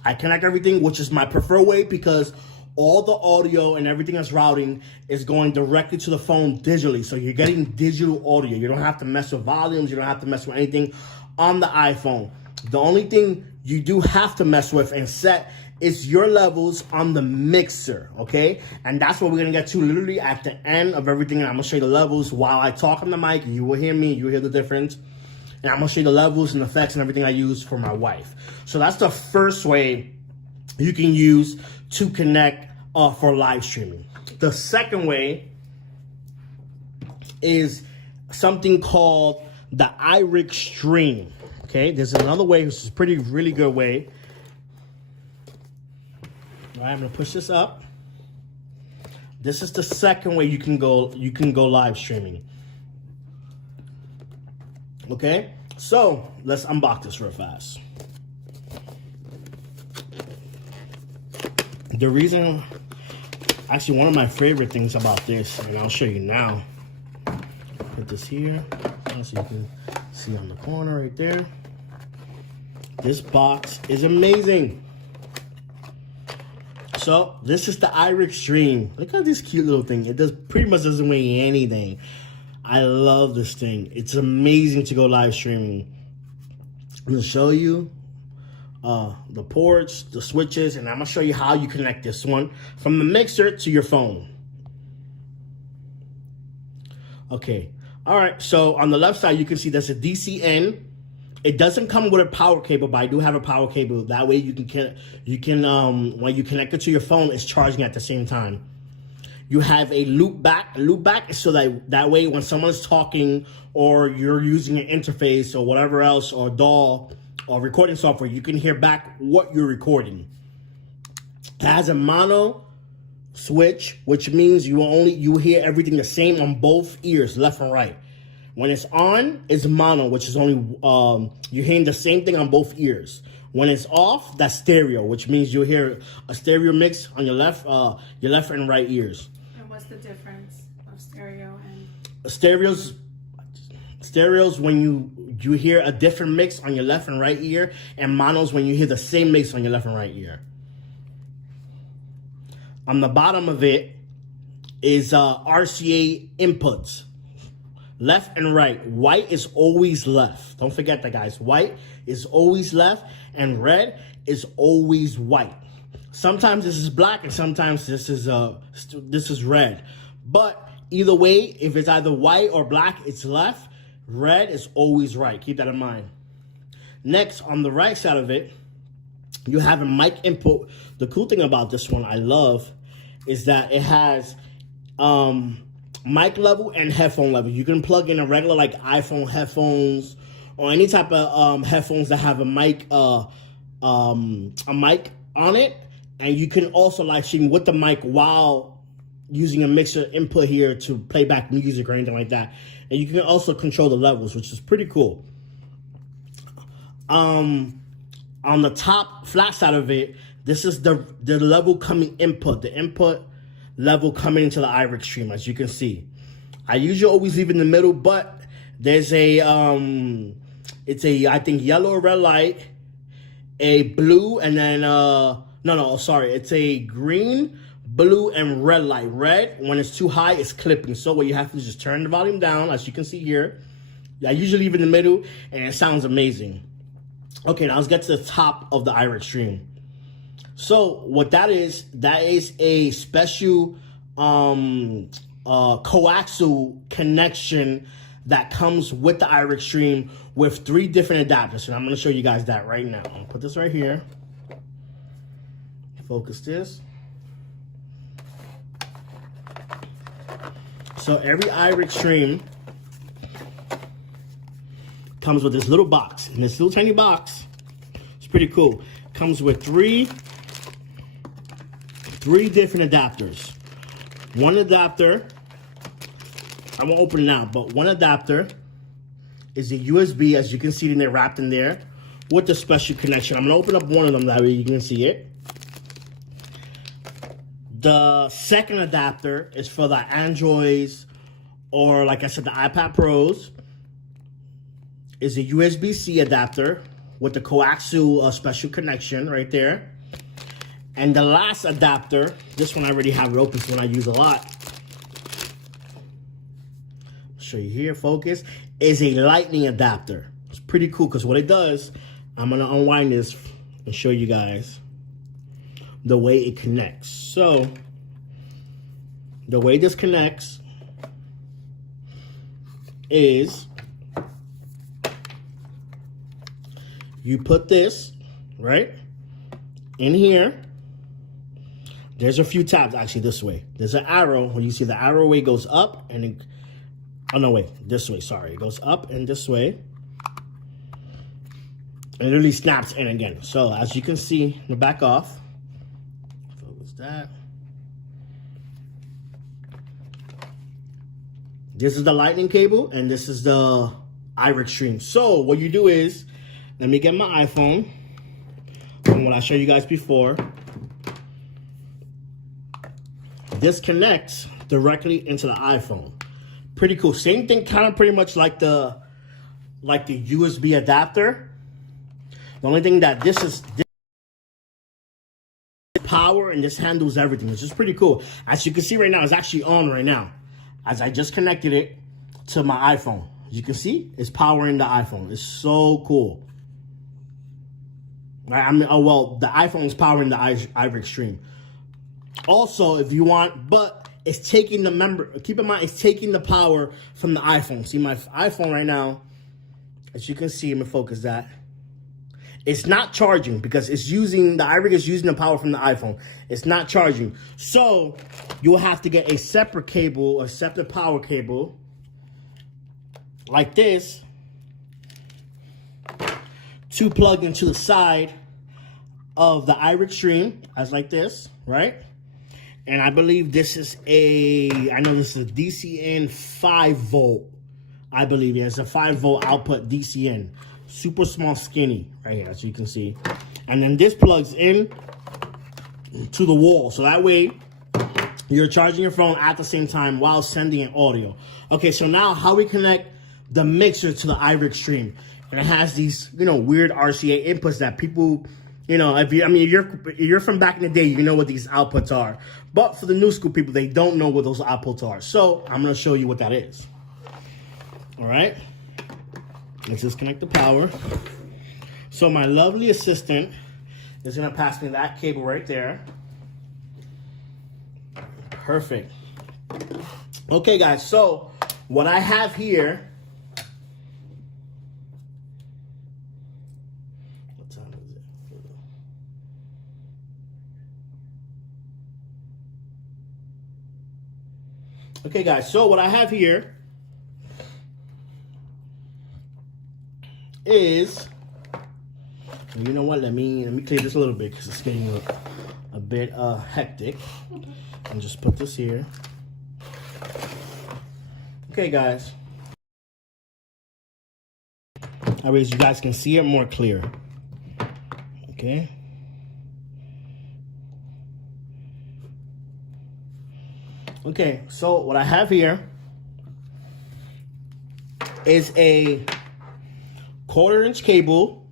I connect everything, which is my preferred way because all the audio and everything that's routing is going directly to the phone digitally. So you're getting digital audio. You don't have to mess with volumes. You don't have to mess with anything on the iPhone. The only thing you do have to mess with and set is your levels on the mixer, okay? And that's what we're gonna get to literally at the end of everything. And I'm gonna show you the levels while I talk on the mic. You will hear me, you will hear the difference. And I'm gonna show you the levels and effects and everything I use for my wife. So that's the first way you can use to connect for live streaming. The second way is something called the iRig Stream, okay? There's another way, which is really good way. All right, I'm gonna push this up. This is the second way you can go live streaming. Okay, so let's unbox this real fast. The reason, actually one of my favorite things about this, and I'll show you now. Put this here, so you can see on the corner right there. This box is amazing. So this is the iRig Stream. Look at this cute little thing. It pretty much doesn't weigh anything. I love this thing. It's amazing to go live streaming. I'm gonna show you the ports, the switches, and I'm gonna show you how you connect this one from the mixer to your phone. Okay. All right. So on the left side, you can see there's a DC in. It doesn't come with a power cable, but I do have a power cable. That way you can when you connect it to your phone, it's charging at the same time. You have a loop back. Loop back is so that way when someone's talking or you're using an interface or whatever else or DAW or recording software, you can hear back what you're recording. It has a mono switch, which means you hear everything the same on both ears, left and right. When it's on, it's mono, which is only, you're hearing the same thing on both ears. When it's off, that's stereo, which means you'll hear a stereo mix on your left and right ears. And what's the difference of stereo and? Stereos when you hear a different mix on your left and right ear, and monos when you hear the same mix on your left and right ear. On the bottom of it is RCA inputs. Left and right. White is always left. Don't forget that, guys. White is always left, and red is always white. Sometimes this is black, and sometimes this is red. But either way, if it's either white or black, it's left. Red is always right. Keep that in mind. Next, on the right side of it, you have a mic input. The cool thing about this one I love is that it has mic level and headphone level. You can plug in a regular like iPhone headphones or any type of headphones that have a mic on it, and you can also live stream with the mic while using a mixer input here to play back music or anything like that. And you can also control the levels, which is pretty cool. On the top flat side of it, this is the level coming input, the input level coming into the iRig Stream, as you can see. I usually always leave in the middle, but there's a I think yellow or red light, a blue, and then it's a green, blue, and red light. Red, when it's too high, it's clipping. So what you have to do is just turn the volume down, as you can see here. I usually leave it in the middle, and it sounds amazing. Okay, now let's get to the top of the iRig Stream. So what that is a special coaxial connection that comes with the iRig Stream with 3 different adapters. And I'm going to show you guys that right now. I'm going to put this right here. Focus this. So every iRig Stream comes with this little box. And this little tiny box, it's pretty cool. Comes with 3 3 different adapters. One adapter, I won't open it now, but one adapter is a USB, as you can see in there, wrapped in there, with the special connection. I'm gonna open up one of them, that way you can see it. The second adapter is for the Androids, or like I said, the iPad Pros. Is a USB-C adapter with the coaxial special connection right there. And the last adapter, this one I already have it open, so one I use a lot. I'll show you here, focus, is a lightning adapter. It's pretty cool because what it does, I'm gonna unwind this and show you guys the way it connects. So, the way this connects is you put this, right, in here. There's a few tabs, actually, this way. There's an arrow. When you see the arrow way goes up and it, oh, no, wait, this way, sorry. It goes up and this way. And it literally snaps in again. So, as you can see, the back off. Focus that. This is the lightning cable, and this is the iRig stream. So, what you do is, let me get my iPhone from what I showed you guys before. This connects directly into the iPhone. Pretty cool. Same thing, kind of pretty much like the USB adapter. The only thing that this is power, and this handles everything, which is pretty cool. As you can see right now, it's actually on right now. As I just connected it to my iPhone. You can see it's powering the iPhone. It's so cool. Right, I mean, oh well, the iPhone is powering the iRig stream. Also, if you want, but it's taking the keep in mind, it's taking the power from the iPhone. See my iPhone right now, as you can see, I'm gonna focus that. It's not charging because it's using, the iRig is using the power from the iPhone. It's not charging. So you'll have to get a separate cable, a separate power cable, like this, to plug into the side of the iRig stream, as like this, right? And I believe this is I know this is a DCN 5 volt. I believe, yeah, it's a 5 volt output DCN. Super small, skinny, right here, as you can see. And then this plugs in to the wall. So that way, you're charging your phone at the same time while sending an audio. Okay, so now how we connect the mixer to the iRig stream. And it has these, weird RCA inputs that people, if you're from back in the day, you know what these outputs are. But for the new school people, they don't know what those outputs are. So I'm gonna show you what that is. All right, let's disconnect the power. So my lovely assistant is gonna pass me that cable right there. Perfect. Okay, guys, so what I have here, what time is it? Okay, guys, so what I have here is, you know what, let me clear this a little bit because it's getting a bit hectic. And just put this here. Okay, guys. That way you guys can see it more clear. Okay. Okay, so what I have here is a 1/4-inch cable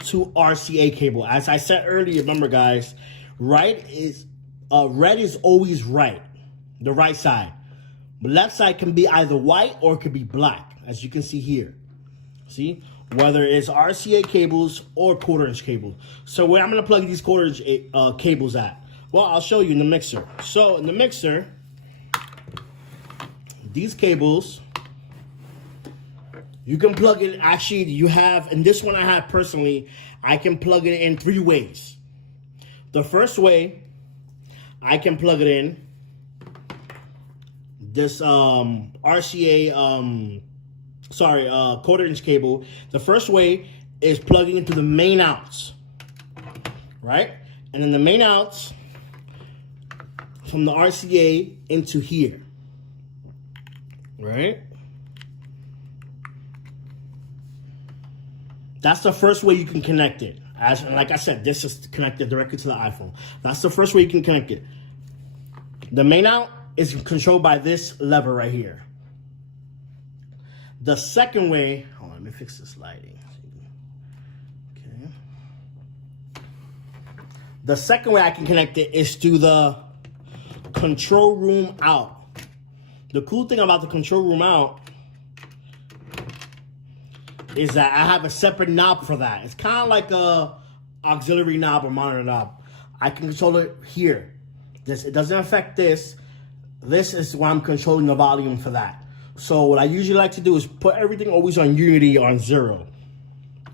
to RCA cable. As I said earlier, remember guys, red is always right, the right side. The left side can be either white or it could be black, as you can see here. See, whether it's RCA cables or 1/4-inch cables. So where I'm gonna plug these 1/4-inch cables at? Well, I'll show you in the mixer. So in the mixer, these cables, you can plug it, actually you have, and this one I have personally, I can plug it in 3 ways. The first way, I can plug it in this RCA, 1/4-inch cable. The first way is plugging into the main outs, right? And then the main outs RCA into here, right? That's the first way you can connect it. As like I said, this is connected directly to the iPhone. That's the first way you can connect it. The main out is controlled by this lever right here. The second way, hold on, let me fix this lighting. Okay. The second way I can connect it is through the control room out. The cool thing about the control room out is that I have a separate knob for that. It's kind of like a auxiliary knob or monitor knob. I can control it here. It doesn't affect this. This is where I'm controlling the volume for that. So what I usually like to do is put everything always on Unity on 0.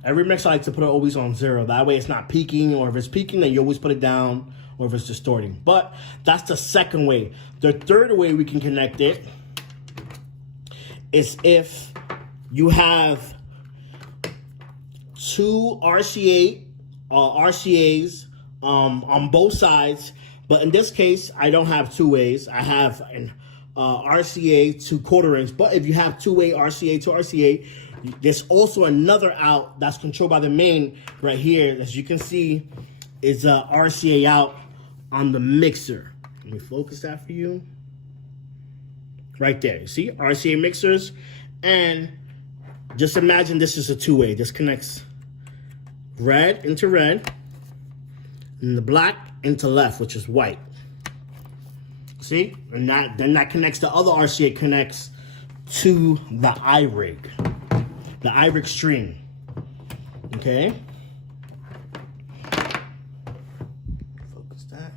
Every mix I like to put it always on 0. That way it's not peaking, or if it's peaking, then you always put it down, or if it's distorting. But that's the second way. The third way we can connect it is if you have two RCAs on both sides, but in this case I don't have two ways. I have an RCA to quarter inch, but if you have two-way RCA to RCA, there's also another out that's controlled by the main right here. As you can see, is a RCA out on the mixer. Let me focus that for you. Right there, you see RCA mixers, and just imagine this is a two-way. This connects red into red, and the black into left, which is white. See? And then that connects, the other RCA connects to the iRig. The iRig string. Okay? Focus that.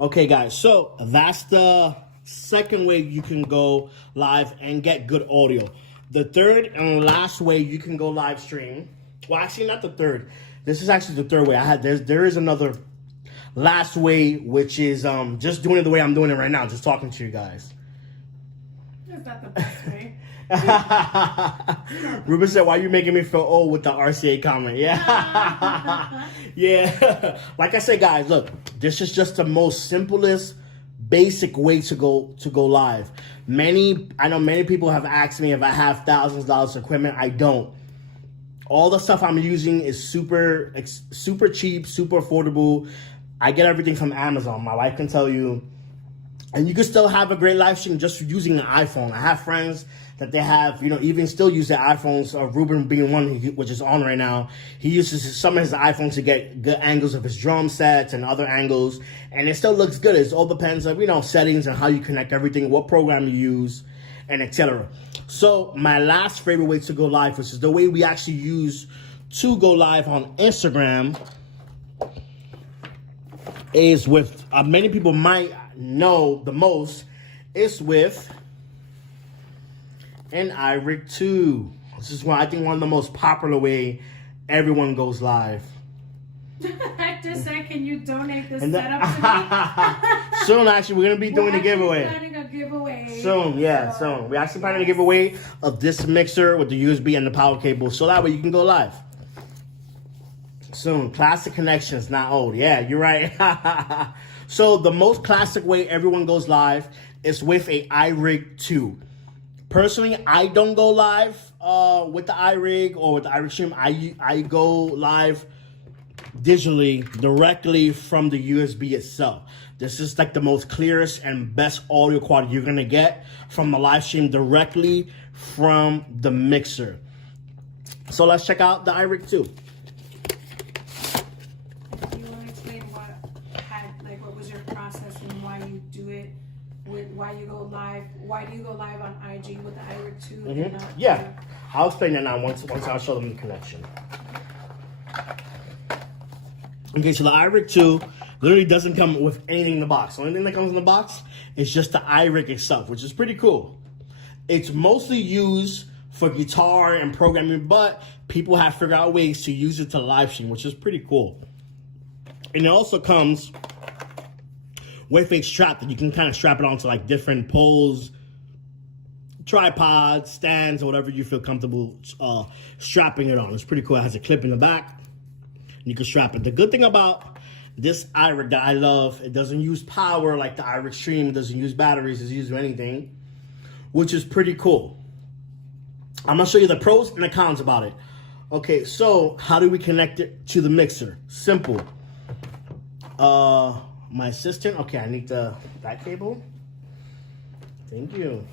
Okay, guys, so that's the second way you can go live and get good audio. The third and last way you can go live stream, well, actually not the third. This is actually the third way. There is another last way, which is just doing it the way I'm doing it right now, just talking to you guys. Is that the best way? Ruben said, "Why are you making me feel old with the RCA comment?" Yeah. Yeah. Like I said, guys, look, this is just the most simplest, basic way to go live. I know many people have asked me if I have thousands of dollars of equipment. I don't. All the stuff I'm using is super cheap, super affordable. I get everything from Amazon. My wife can tell you. And you can still have a great live stream just using an iPhone. I have friends that they have, even still use their iPhones. Ruben being one, which is on right now. He uses some of his iPhones to get good angles of his drum sets and other angles. And it still looks good. It all depends on, settings and how you connect everything, what program you use, and etc. So my last favorite way to go live, which is the way we actually use to go live on Instagram, is with, many people might know the most, is with an iRig 2. This is I think one of the most popular way everyone goes live. Hector said, "Can you donate this setup to me?" Soon, actually, we're gonna be doing a giveaway. Planning a giveaway. Soon, yeah, soon. We're actually planning a giveaway of this mixer with the USB and the power cable, so that way you can go live. Soon. Classic connections, not old. Yeah, you're right. So the most classic way everyone goes live is with a iRig 2. Personally, I don't go live with the iRig or with the iRig stream. I go live digitally directly from the USB itself. This is like the most clearest and best audio quality you're gonna get from the live stream directly from the mixer. So let's check out the iRig 2. What was your process and why you do it? Why you go live? Why do you go live on IG with the iRig 2? Mm-hmm. Yeah, I'll explain that now once I'll show them the connection. Okay, so the iRig 2 literally doesn't come with anything in the box. The only thing that comes in the box is just the iRig itself, which is pretty cool. It's mostly used for guitar and programming, but people have figured out ways to use it to live stream, which is pretty cool. And it also comes with a strap that you can kind of strap it onto like different poles, tripods, stands, or whatever you feel comfortable strapping it on. It's pretty cool. It has a clip in the back. You can strap it. The good thing about this iRig that I love. It doesn't use power like the iRig Stream. It doesn't use batteries. It doesn't use anything, which is pretty cool. I'm gonna show you the pros and the cons about it. Okay, so how do we connect it to the mixer? Simple. My assistant. Okay, I need that cable. Thank you.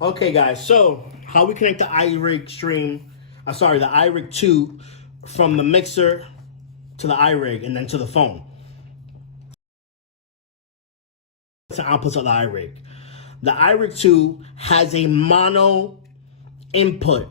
Okay, guys. So how we connect the iRig Stream? The iRig 2 from the mixer to the iRig and then to the phone. The outputs of the iRig. The iRig 2 has a mono input.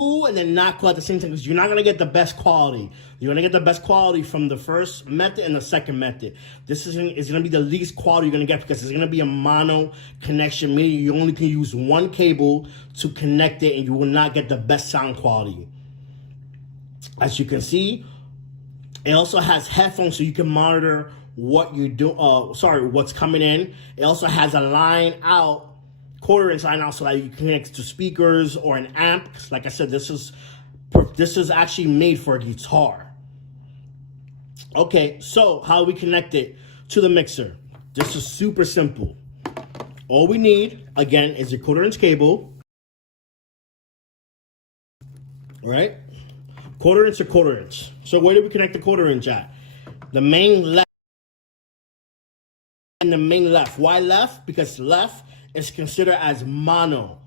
And then not cool at the same time, because you're not going to get the best quality. You're going to get the best quality from the first method and the second method. This is going to be the least quality you're going to get because it's going to be a mono connection, meaning you only can use one cable to connect it and you will not get the best sound quality. As you can see, it also has headphones so you can monitor what you do. What's coming in. It also has a line out, quarter-inch line out, so that you can connect to speakers or an amp. Like I said, this is actually made for a guitar. Okay, so how we connect it to the mixer? This is super simple. All we need, again, is a quarter-inch cable. All right? Quarter-inch to quarter-inch. So where do we connect the quarter-inch at? The main left and the main left. Why left? Because left is considered as mono.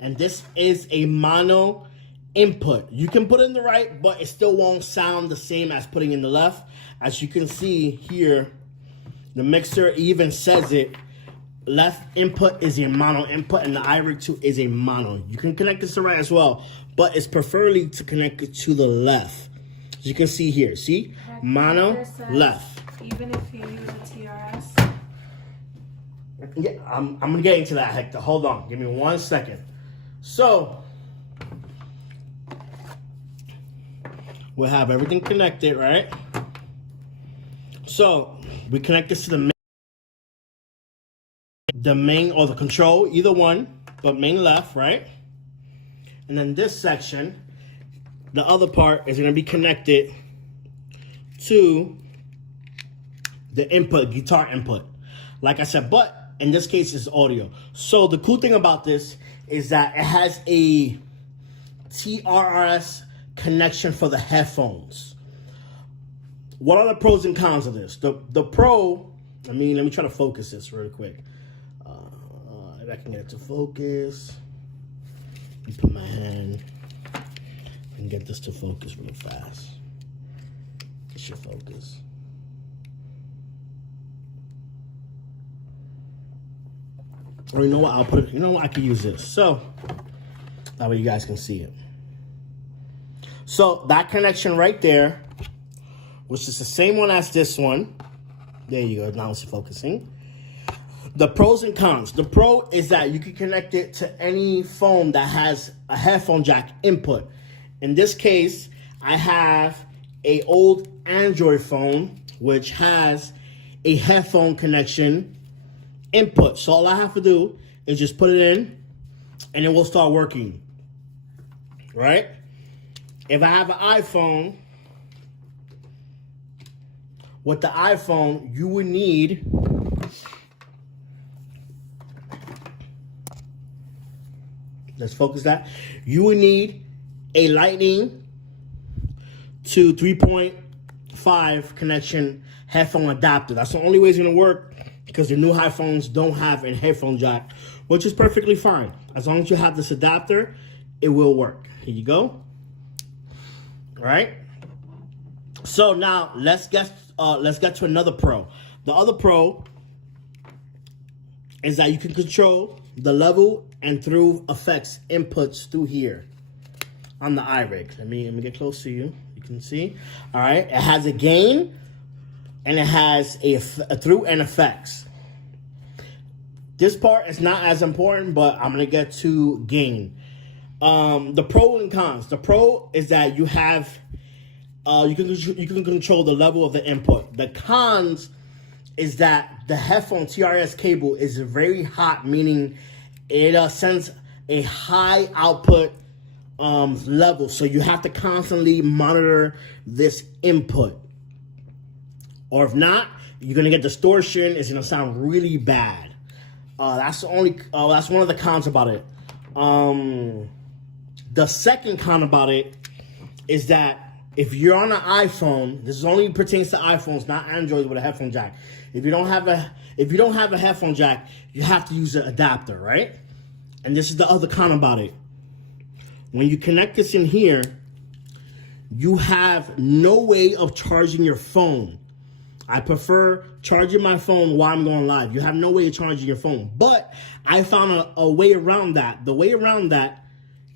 And this is a mono input. You can put in the right, but it still won't sound the same as putting in the left. As you can see here, the mixer even says it. Left input is a mono input and the iRig 2 is a mono. You can connect this to right as well, but it's preferably to connect it to the left. As you can see here, see? Mono, left. Even if you use a TRS? Yeah, I'm gonna get into that, Hector. Hold on, give me 1 second. So we'll have everything connected, right? So we connect this to the main or the control, either one, but main left, right? And then this section, the other part is gonna be connected to the input, guitar input. Like I said, but in this case, it's audio. So the cool thing about this is that it has a TRS connection for the headphones. What are the pros and cons of this? The pro, let me try to focus this real quick. If I can get it to focus. Let me put my hand and get this to focus real fast. It should focus. Or you know what? I'll put it. You know what? I could use this. So that way you guys can see it. So that connection right there, which is the same one as this one. There you go. Now it's focusing. The pros and cons. The pro is that you can connect it to any phone that has a headphone jack input. In this case, I have an old Android phone which has a headphone connection input. So all I have to do is just put it in and it will start working. Right? If I have an iPhone, with the iPhone, you would need let's focus that. You would need a Lightning to 3.5 connection headphone adapter. That's the only way it's going to work because the new iPhones don't have a headphone jack, which is perfectly fine. As long as you have this adapter, it will work. Here you go. All right. So now let's get to another pro. The other pro is that you can control the level and through effects inputs through here on the iRig. Let me get close to you. You can see. All right. It has a gain and it has a through and effects. This part is not as important, but I'm gonna get to gain. The pro and cons. The pro is that you have you can control the level of the input. The cons is that the headphone TRS cable is very hot, meaning it sends a high output level. So you have to constantly monitor this input. Or if not, you're going to get distortion. It's going to sound really bad. That's one of the cons about it. The second con about it is that if you're on an iPhone, this only pertains to iPhones, not Android with a headphone jack. If you don't have a headphone jack, you have to use an adapter, right? And this is the other con about it. When you connect this in here, you have no way of charging your phone. I prefer charging my phone while I'm going live. You have no way of charging your phone. But I found a way around that. The way around that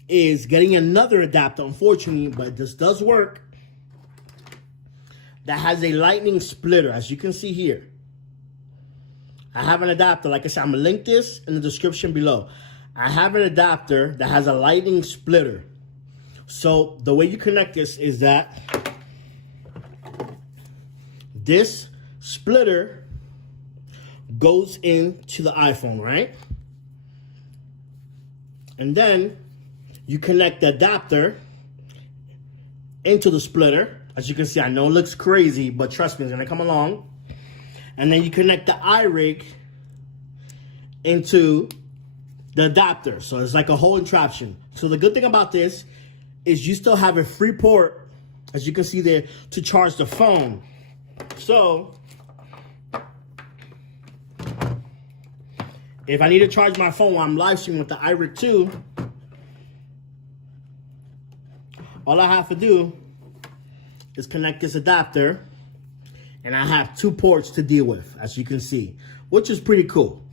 is getting another adapter, unfortunately, but this does work, that has a lightning splitter, as you can see here. I have an adapter. Like I said, I'm going to link this in the description below. I have an adapter that has a lightning splitter. So the way you connect this is that this splitter goes into the iPhone, right? And then you connect the adapter into the splitter. As you can see, I know it looks crazy, but trust me, it's going to come along. And then you connect the iRig into the adapter. So it's like a whole contraption. So the good thing about this is you still have a free port, as you can see there, to charge the phone. So if I need to charge my phone while I'm live streaming with the iRig 2, all I have to do is connect this adapter, and I have 2 ports to deal with, as you can see, which is pretty cool.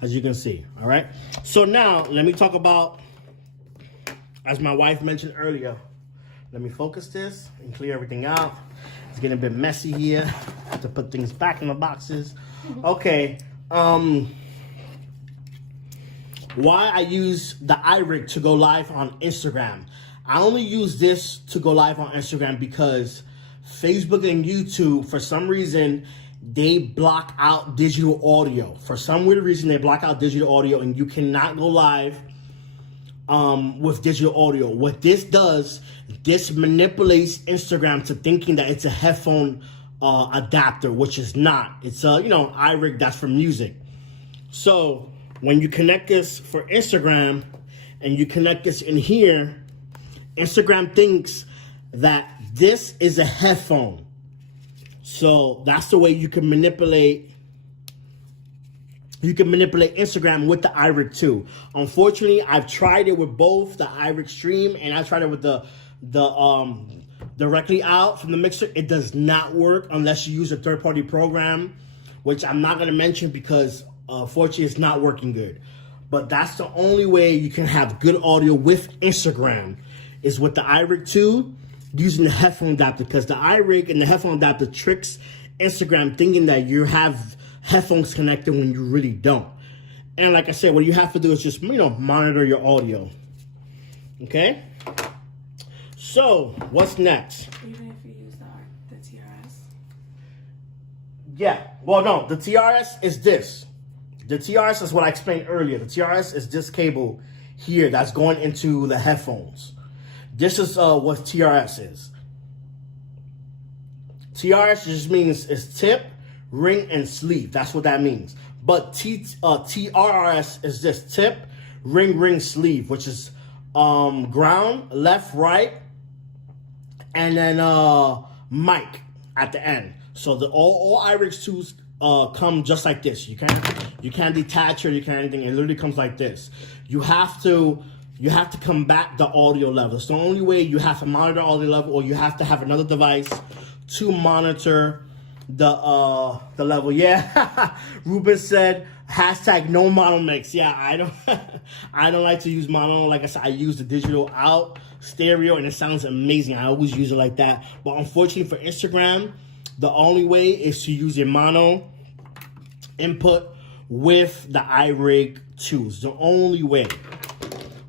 As you can see, all right? So now, let me talk about, as my wife mentioned earlier, let me focus this and clear everything out. It's getting a bit messy here. I have to put things back in the boxes. Okay, why I use the iRig to go live on Instagram. I only use this to go live on Instagram because Facebook and YouTube, for some reason, they block out digital audio. For some weird reason, they block out digital audio, and you cannot go live with digital audio. What this does, this manipulates Instagram to thinking that it's a headphone adapter, which is not. It's a, iRig that's for music. So when you connect this for Instagram and you connect this in here, Instagram thinks that this is a headphone. So that's the way you can manipulate. You can manipulate Instagram with the iRig 2. Unfortunately, I've tried it with both the iRig Stream and I tried it with the directly out from the mixer. It does not work unless you use a third-party program, which I'm not going to mention because unfortunately it's not working good. But that's the only way you can have good audio with Instagram, is with the iRig 2 using the headphone adapter, because the iRig and the headphone adapter tricks Instagram thinking that you have headphones connected when you really don't. And like I said, what you have to do is just, monitor your audio. Okay? So, what's next? Even if you use the TRS? Yeah. Well, no, the TRS is this. The TRS is what I explained earlier. The TRS is this cable here that's going into the headphones. This is what TRS is. TRS just means it's tip, ring, and sleeve. That's what that means. But TRS is this: tip, ring, sleeve, which is ground, left, right, and then mic at the end. So the all iRig 2s come just like this. You can't detach or you can't anything. It literally comes like this. You have to combat the audio level. It's the only way. You have to monitor audio level, or you have to have another device to monitor the level. Yeah. Ruben said #no mono mix. Yeah, I don't like to use mono. Like I said, I use the digital out stereo and it sounds amazing. I always use it like that. But unfortunately for Instagram, the only way is to use a mono input with the iRig 2. It's the only way.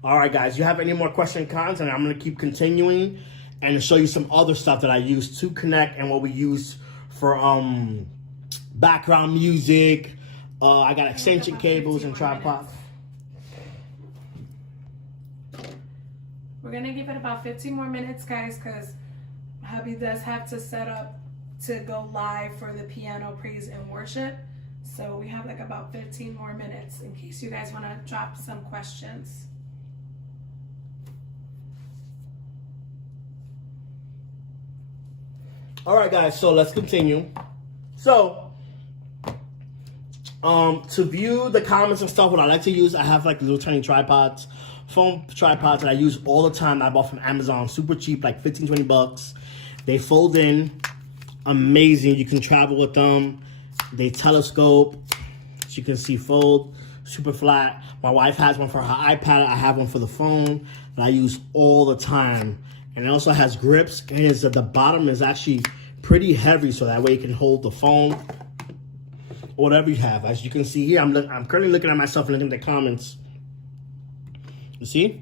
All right, guys, you have any more questions, cons? And I'm going to keep continuing and show you some other stuff that I use to connect and what we use for background music. I got extension cables and tripods. We're gonna give it about 15 more minutes, guys, because hubby does have to set up to go live for the piano praise and worship. So we have like about 15 more minutes in case you guys want to drop some questions. All right, guys, so let's continue. So, to view the comments and stuff, what I like to use, I have like little tiny tripods, phone tripods that I use all the time that I bought from Amazon, super cheap, like 15, 20 bucks. They fold in, amazing. You can travel with them. They telescope, as you can see, fold, super flat. My wife has one for her iPad. I have one for the phone that I use all the time. And it also has grips, and it's at the bottom is actually pretty heavy, so that way you can hold the phone or whatever you have. As you can see here, I'm currently looking at myself and looking at the comments. You see?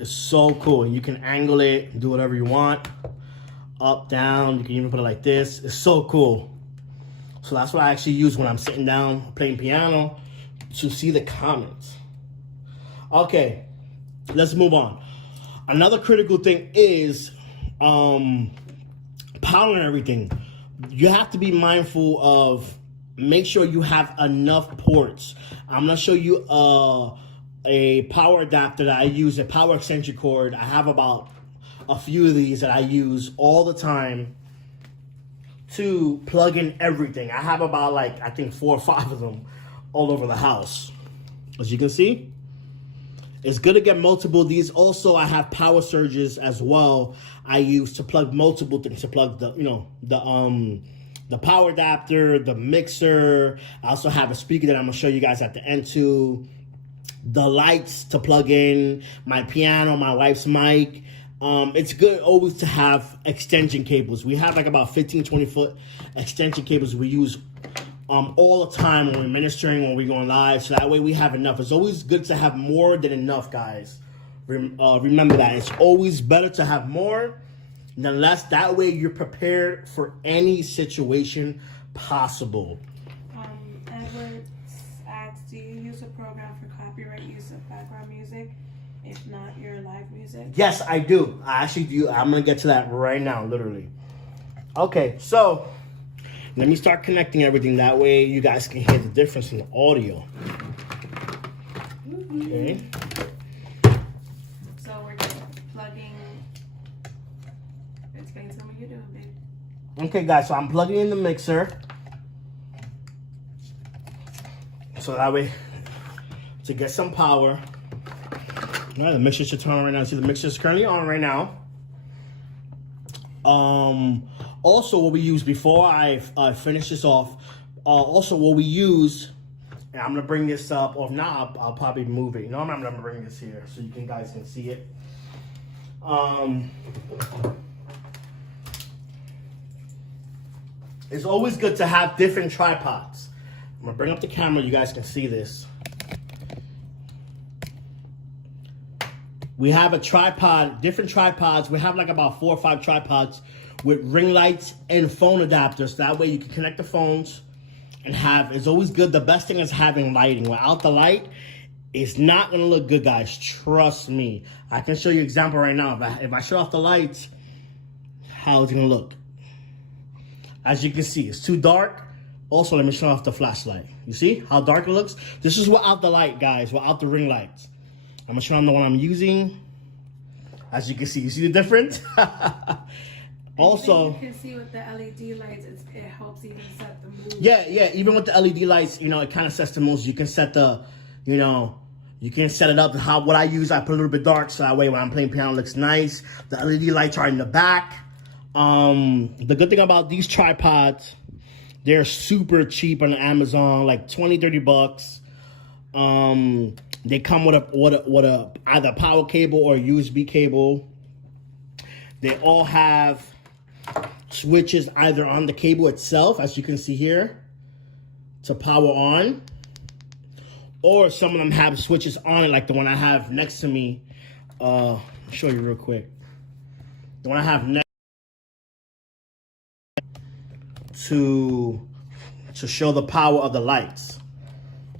It's so cool. You can angle it, do whatever you want. Up, down, you can even put it like this. It's so cool. So that's what I actually use when I'm sitting down playing piano, to see the comments. Okay, let's move on. Another critical thing is power and everything. You have to be mindful of, make sure you have enough ports. I'm gonna show you a power adapter that I use, a power extension cord. I have about a few of these that I use all the time to plug in everything. I have about like, I think 4 or 5 of them all over the house. As you can see, it's good to get multiple of these. Also, I have power surges as well. I use to plug multiple things, to plug the, the power adapter, the mixer. I also have a speaker that I'm gonna show you guys at the end too. The lights to plug in, my piano, my wife's mic. It's good always to have extension cables. We have like about 15, 20 foot extension cables we use all the time when we're ministering, when we're going live. So that way we have enough. It's always good to have more than enough, guys. Remember that. It's always better to have more than less. That way you're prepared for any situation possible. Edward asks, do you use a program for copyright use of background music? If not, your live music? Yes, I do. I actually do. I'm going to get to that right now, literally. Okay, so let me start connecting everything. That way you guys can hear the difference in the audio. Okay. So we're just plugging. Explain to me what you're doing, babe. Okay, guys, so I'm plugging in the mixer. So that way, to get some power. All right, the mixer should turn on right now. See, the mixer is currently on right now. Also, what we use before I finish this off, also what we use, and I'm gonna bring this up, or if not, I'll probably move it. You know, I'm gonna bring this here so you guys can see it. It's always good to have different tripods. I'm gonna bring up the camera, you guys can see this. We have a tripod, different tripods. We have like about 4 or 5 tripods with ring lights and phone adapters. That way you can connect the phones and have, it's always good. The best thing is having lighting. Without the light, it's not gonna look good, guys. Trust me. I can show you an example right now. If I shut off the lights, how it's gonna look. As you can see, it's too dark. Also, let me shut off the flashlight. You see how dark it looks? This is without the light, guys, without the ring lights. I'm gonna show them the one I'm using. As you can see, you see the difference? Also, you can see with the LED lights, it helps even set the mood. Yeah, even with the LED lights, it kind of sets the mood. You can set the, you can set it up to how, what I use, I put a little bit dark, so that way when I'm playing piano it looks nice. The LED lights are in the back. The good thing about these tripods, they're super cheap on Amazon, like 20, 30 bucks. They come with a either power cable or USB cable. They all have switches either on the cable itself, as you can see here, to power on, or some of them have switches on it, like the one I have next to me. I'll show you real quick. The one I have next to show the power of the lights.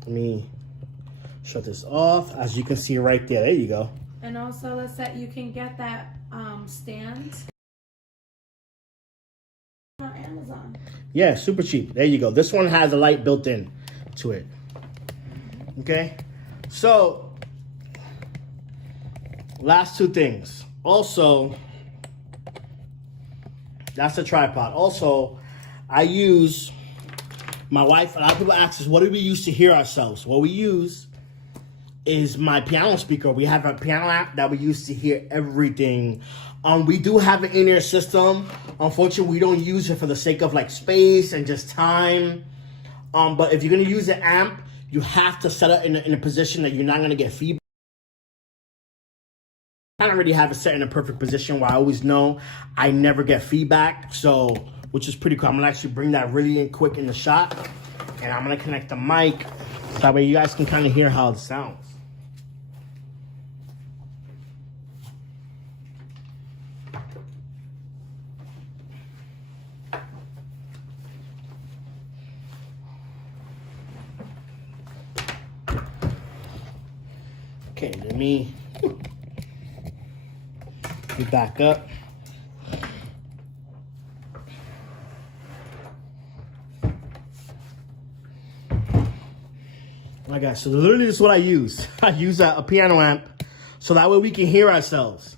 Let me shut this off. As you can see right there, there you go. And also, Lisette, you can get that stand on Amazon. Yeah, super cheap. There you go. This one has a light built in to it. Okay, so last two things. Also, that's the tripod. Also, I use, my wife, a lot of people ask us, what do we use to hear ourselves? What we use is my piano speaker. We have a piano app that we use to hear everything. We do have an in-ear system. Unfortunately, we don't use it for the sake of like space and just time. But if you're gonna use the amp, you have to set it in a position that you're not gonna get feedback. I don't really have it set in a perfect position where I always know I never get feedback. So, which is pretty cool. I'm gonna actually bring that really in quick in the shot. And I'm gonna connect the mic so that way you guys can kind of hear how it sounds. Okay, let me back up. Like I said, literally this is what I use. I use a piano amp so that way we can hear ourselves.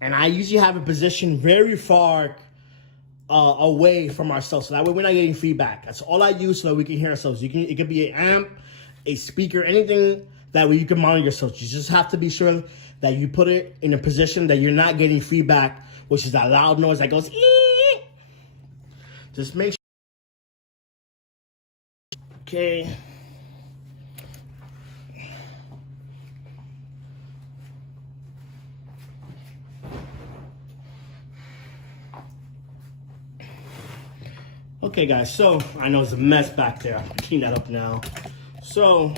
And I usually have it positioned very far away from ourselves, so that way we're not getting feedback. That's all I use so that we can hear ourselves. It could be an amp, a speaker, anything that way you can monitor yourself. You just have to be sure that you put it in a position that you're not getting feedback, which is that loud noise that goes ee. Just make sure. Okay. Okay, guys, so I know it's a mess back there. I'll clean that up now. So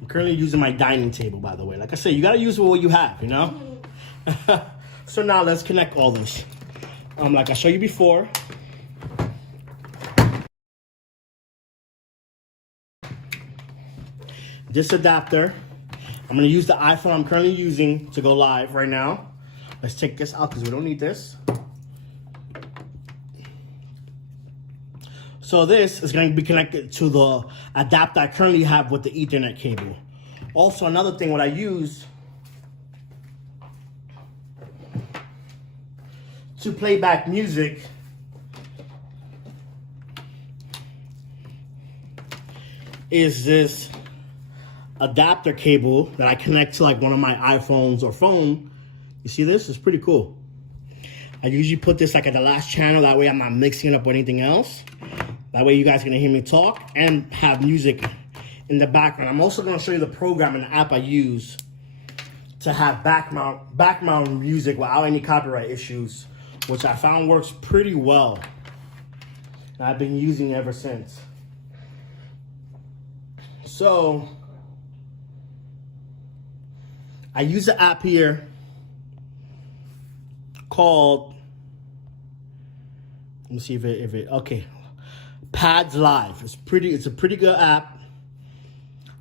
I'm currently using my dining table, by the way. Like I said, you gotta use what you have, you know? So now let's connect all this. Like I showed you before. This adapter, I'm gonna use the iPhone I'm currently using to go live right now. Let's take this out because we don't need this. So this is going to be connected to the adapter I currently have with the Ethernet cable. Also, another thing, what I use to play back music is this adapter cable that I connect to like one of my iPhones or phone. You see this? It's pretty cool. I usually put this like at the last channel. That way I'm not mixing it up with anything else. That way you guys are going to hear me talk and have music in the background. I'm also going to show you the program and the app I use to have background music without any copyright issues, which I found works pretty well. And I've been using it ever since. So I use an app here called, let me see if it okay, Pads Live. It's a pretty good app.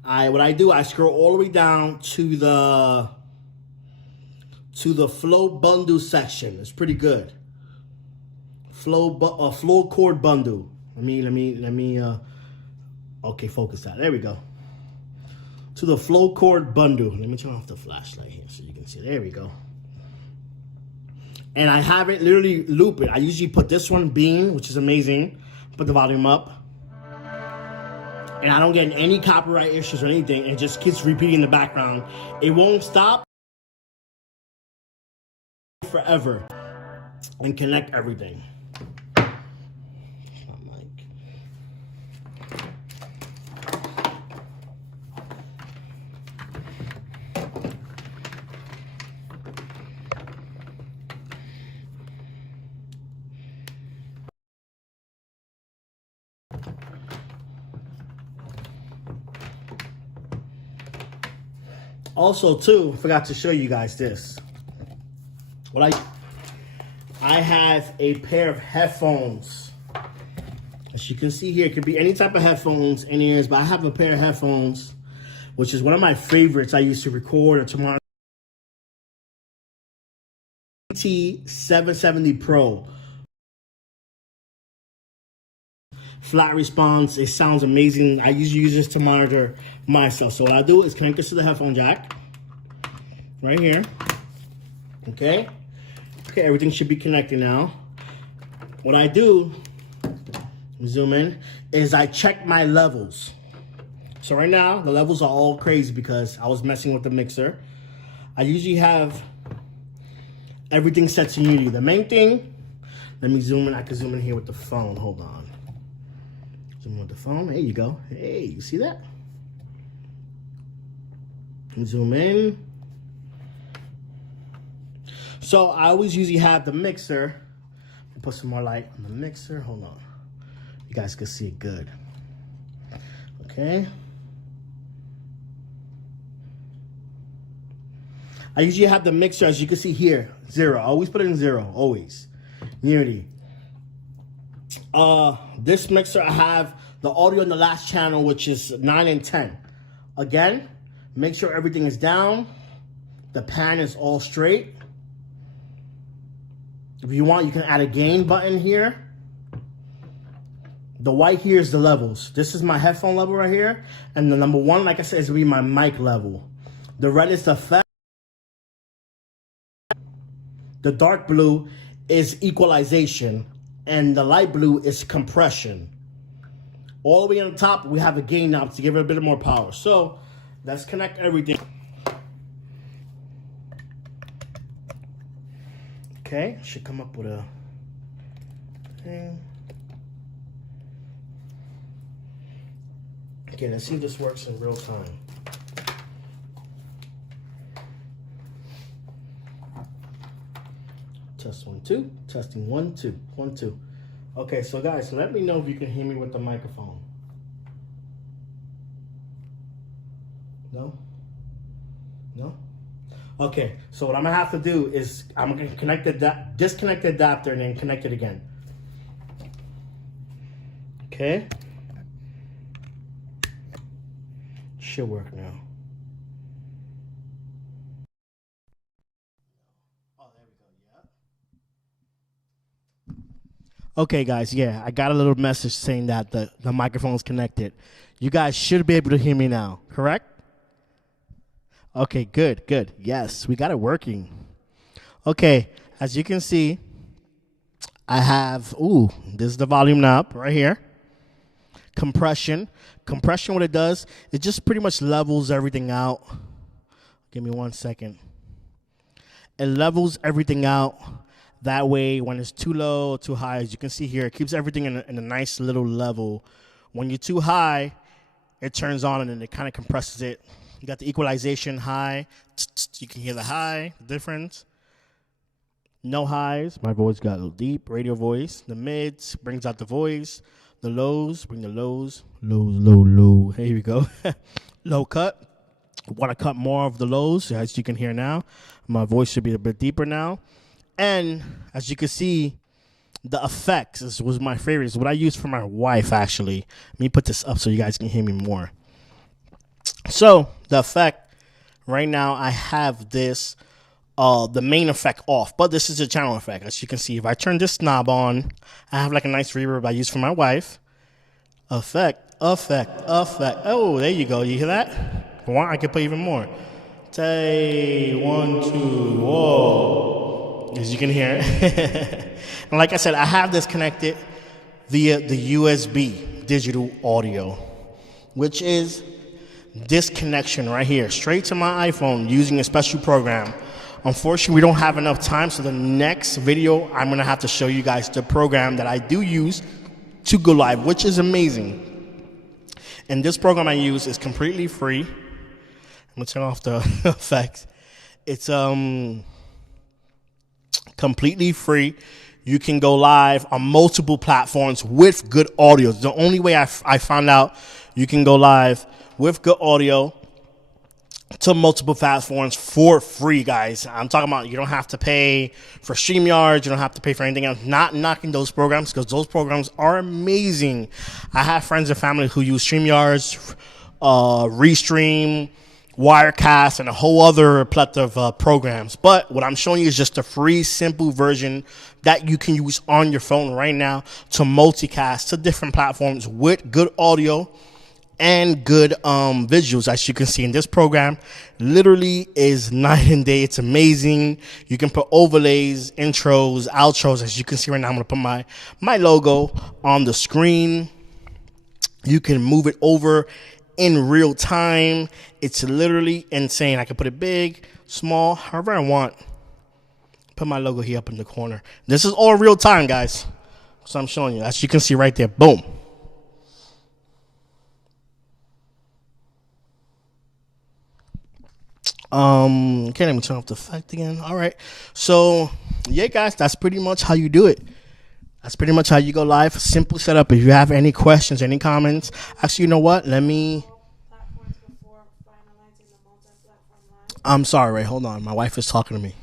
What I do, I scroll all the way down to the flow bundle section. It's pretty good. Flow cord bundle. Let me okay, focus that. There we go. To the flow cord bundle. Let me turn off the flashlight here so you can see. There we go. And I have it literally loop it. I usually put this one beam, which is amazing. Put the volume up. And I don't get any copyright issues or anything. It just keeps repeating in the background. It won't stop forever. And connect everything. Also, too, I forgot to show you guys this. I have a pair of headphones. As you can see here, it could be any type of headphones, in ears, but I have a pair of headphones which is one of my favorites. I used to record a tomorrow T770 Pro. Flat response. It sounds amazing. I usually use this to monitor myself. So what I do is connect this to the headphone jack right here. Okay. Okay, everything should be connected now. What I do, zoom in, is I check my levels. So right now, the levels are all crazy because I was messing with the mixer. I usually have everything set to Unity. The main thing, let me zoom in. I can zoom in here with the phone. Hold on. Zoom in with the phone. There you go. Hey, you see that? Zoom in. So I always usually have the mixer. Put some more light on the mixer. Hold on. You guys can see it good. Okay. I usually have the mixer, as you can see here, 0. I always put it in 0, always. Unity. This mixer, I have the audio in the last channel, which is 9 and 10. Again, make sure everything is down. The pan is all straight. If you want, you can add a gain button here. The white here is the levels. This is my headphone level right here. And the number 1, like I said, is going to be my mic level. The red is the effect. The dark blue is equalization. And the light blue is compression. All the way on the top, we have a gain knob to give it a bit more power. So let's connect everything. Okay, should come up with a thing. Okay, let's see if this works in real time. Test 1, 2. Testing 1, 2. 1, 2. Okay, so guys, let me know if you can hear me with the microphone. No? No? Okay, so what I'm gonna have to do is I'm gonna disconnect the adapter and then connect it again. Okay. Should work now. Oh, there we go. Yeah. Okay, guys. Yeah, I got a little message saying that the microphone's connected. You guys should be able to hear me now, correct? Okay, good, good. Yes, we got it working. Okay, as you can see, I have, this is the volume knob right here. Compression. Compression, what it does, it just pretty much levels everything out. Give me 1 second. It levels everything out. That way, when it's too low or too high, as you can see here, it keeps everything in a nice little level. When you're too high, it turns on and then it kind of compresses it. You got the equalization high. You can hear the high, the difference. No highs. My voice got a little deep. Radio voice. The mids brings out the voice. The lows bring the lows. Lows, low, low. Here we go. Low cut. Want to cut more of the lows, as you can hear now. My voice should be a bit deeper now. And as you can see, the effects was my favorite. It's what I use for my wife, actually. Let me put this up so you guys can hear me more. So the effect right now, I have this the main effect off, but this is a channel effect. As you can see, if I turn this knob on, I have like a nice reverb I use for my wife. Effect, effect, effect. Oh, there you go. You hear that? If I want, I can play even more. Say 1, 2, whoa. As you can hear. And like I said, I have this connected via the USB digital audio, which is this connection right here, straight to my iPhone using a special program. Unfortunately, we don't have enough time, so the next video, I'm going to have to show you guys the program that I do use to go live, which is amazing. And this program I use is completely free. I'm going to turn off the effects. It's completely free. You can go live on multiple platforms with good audio. The only way I found out you can go live with good audio to multiple platforms for free, guys. I'm talking about you don't have to pay for StreamYard. You don't have to pay for anything else. Not knocking those programs, because those programs are amazing. I have friends and family who use StreamYards, Restream, Wirecast, and a whole other plethora of programs. But what I'm showing you is just a free, simple version that you can use on your phone right now to multicast to different platforms with good audio and good visuals. As you can see in this program, literally is night and day. It's amazing. You can put overlays, intros, outros. As you can see right now, I'm going to put my logo on the screen. You can move it over in real time. It's literally insane. I can put it big, small, however I want. Put my logo here up in the corner. This is all real time, guys. So I'm showing you. As you can see right there, boom. Okay, let me turn off the effect again. All right. So yeah, guys, that's pretty much how you do it. That's pretty much how you go live. Simple setup. If you have any questions, any comments, actually, you know what? I'm sorry, Ray. Hold on. My wife is talking to me.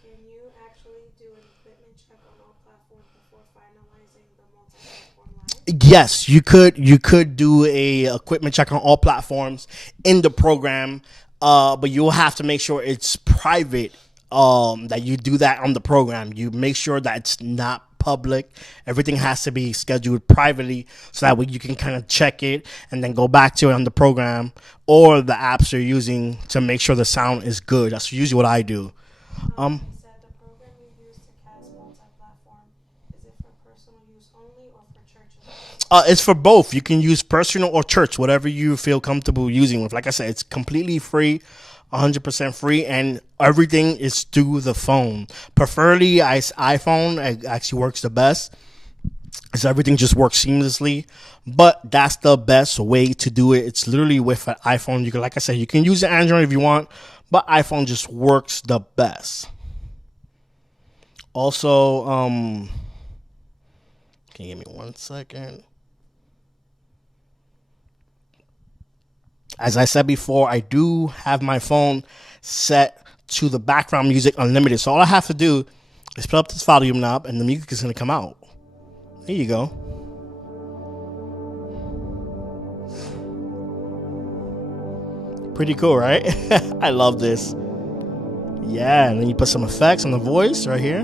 Can you actually do an equipment check on all platforms before finalizing the multi-platform live? Yes, you could. You could do a equipment check on all platforms in the program, but you'll have to make sure it's private. That you do that on the program. You make sure that it's not public. Everything has to be scheduled privately, so that way you can kind of check it and then go back to it on the program or the apps you're using to make sure the sound is good. That's usually what I do. You said the program you use to cast multi-platform, is it for personal use only or for churches? It's for both. You can use personal or church, whatever you feel comfortable using with. Like I said, it's completely free. 100% free, and everything is through the phone. Preferably, iPhone actually works the best, because everything just works seamlessly. But that's the best way to do it. It's literally with an iPhone. You can, like I said, you can use the Android if you want, but iPhone just works the best. Also, can you give me 1 second? As I said before, I do have my phone set to the background music unlimited. So all I have to do is put up this volume knob and the music is going to come out. There you go. Pretty cool, right? I love this. Yeah, and then you put some effects on the voice right here.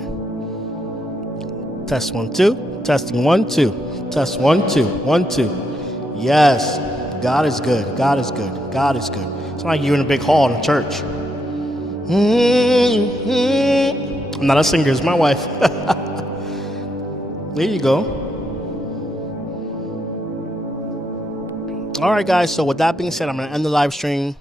Test 1 2. Testing 1 2. Test 1 2. 1 2. Yes. God is good. God is good. God is good. It's like you're in a big hall in a church. I'm not a singer. It's my wife. There you go. All right, guys. So with that being said, I'm going to end the live stream.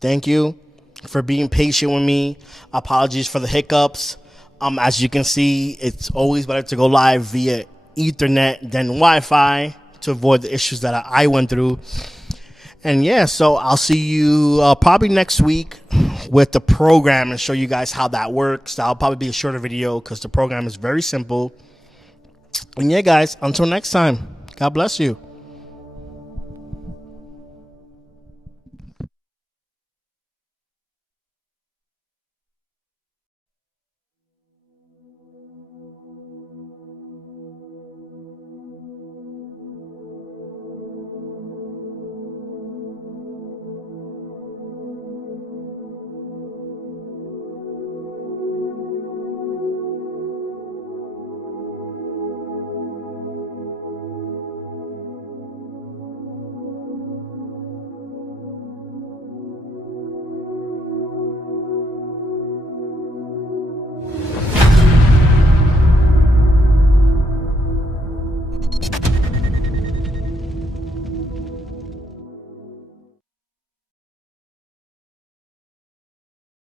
Thank you for being patient with me. Apologies for the hiccups. As you can see, it's always better to go live via Ethernet than Wi-Fi, to avoid the issues that I went through. And yeah, so I'll see you probably next week with the program and show you guys how that works. That'll probably be a shorter video because the program is very simple. And yeah, guys, until next time, God bless you.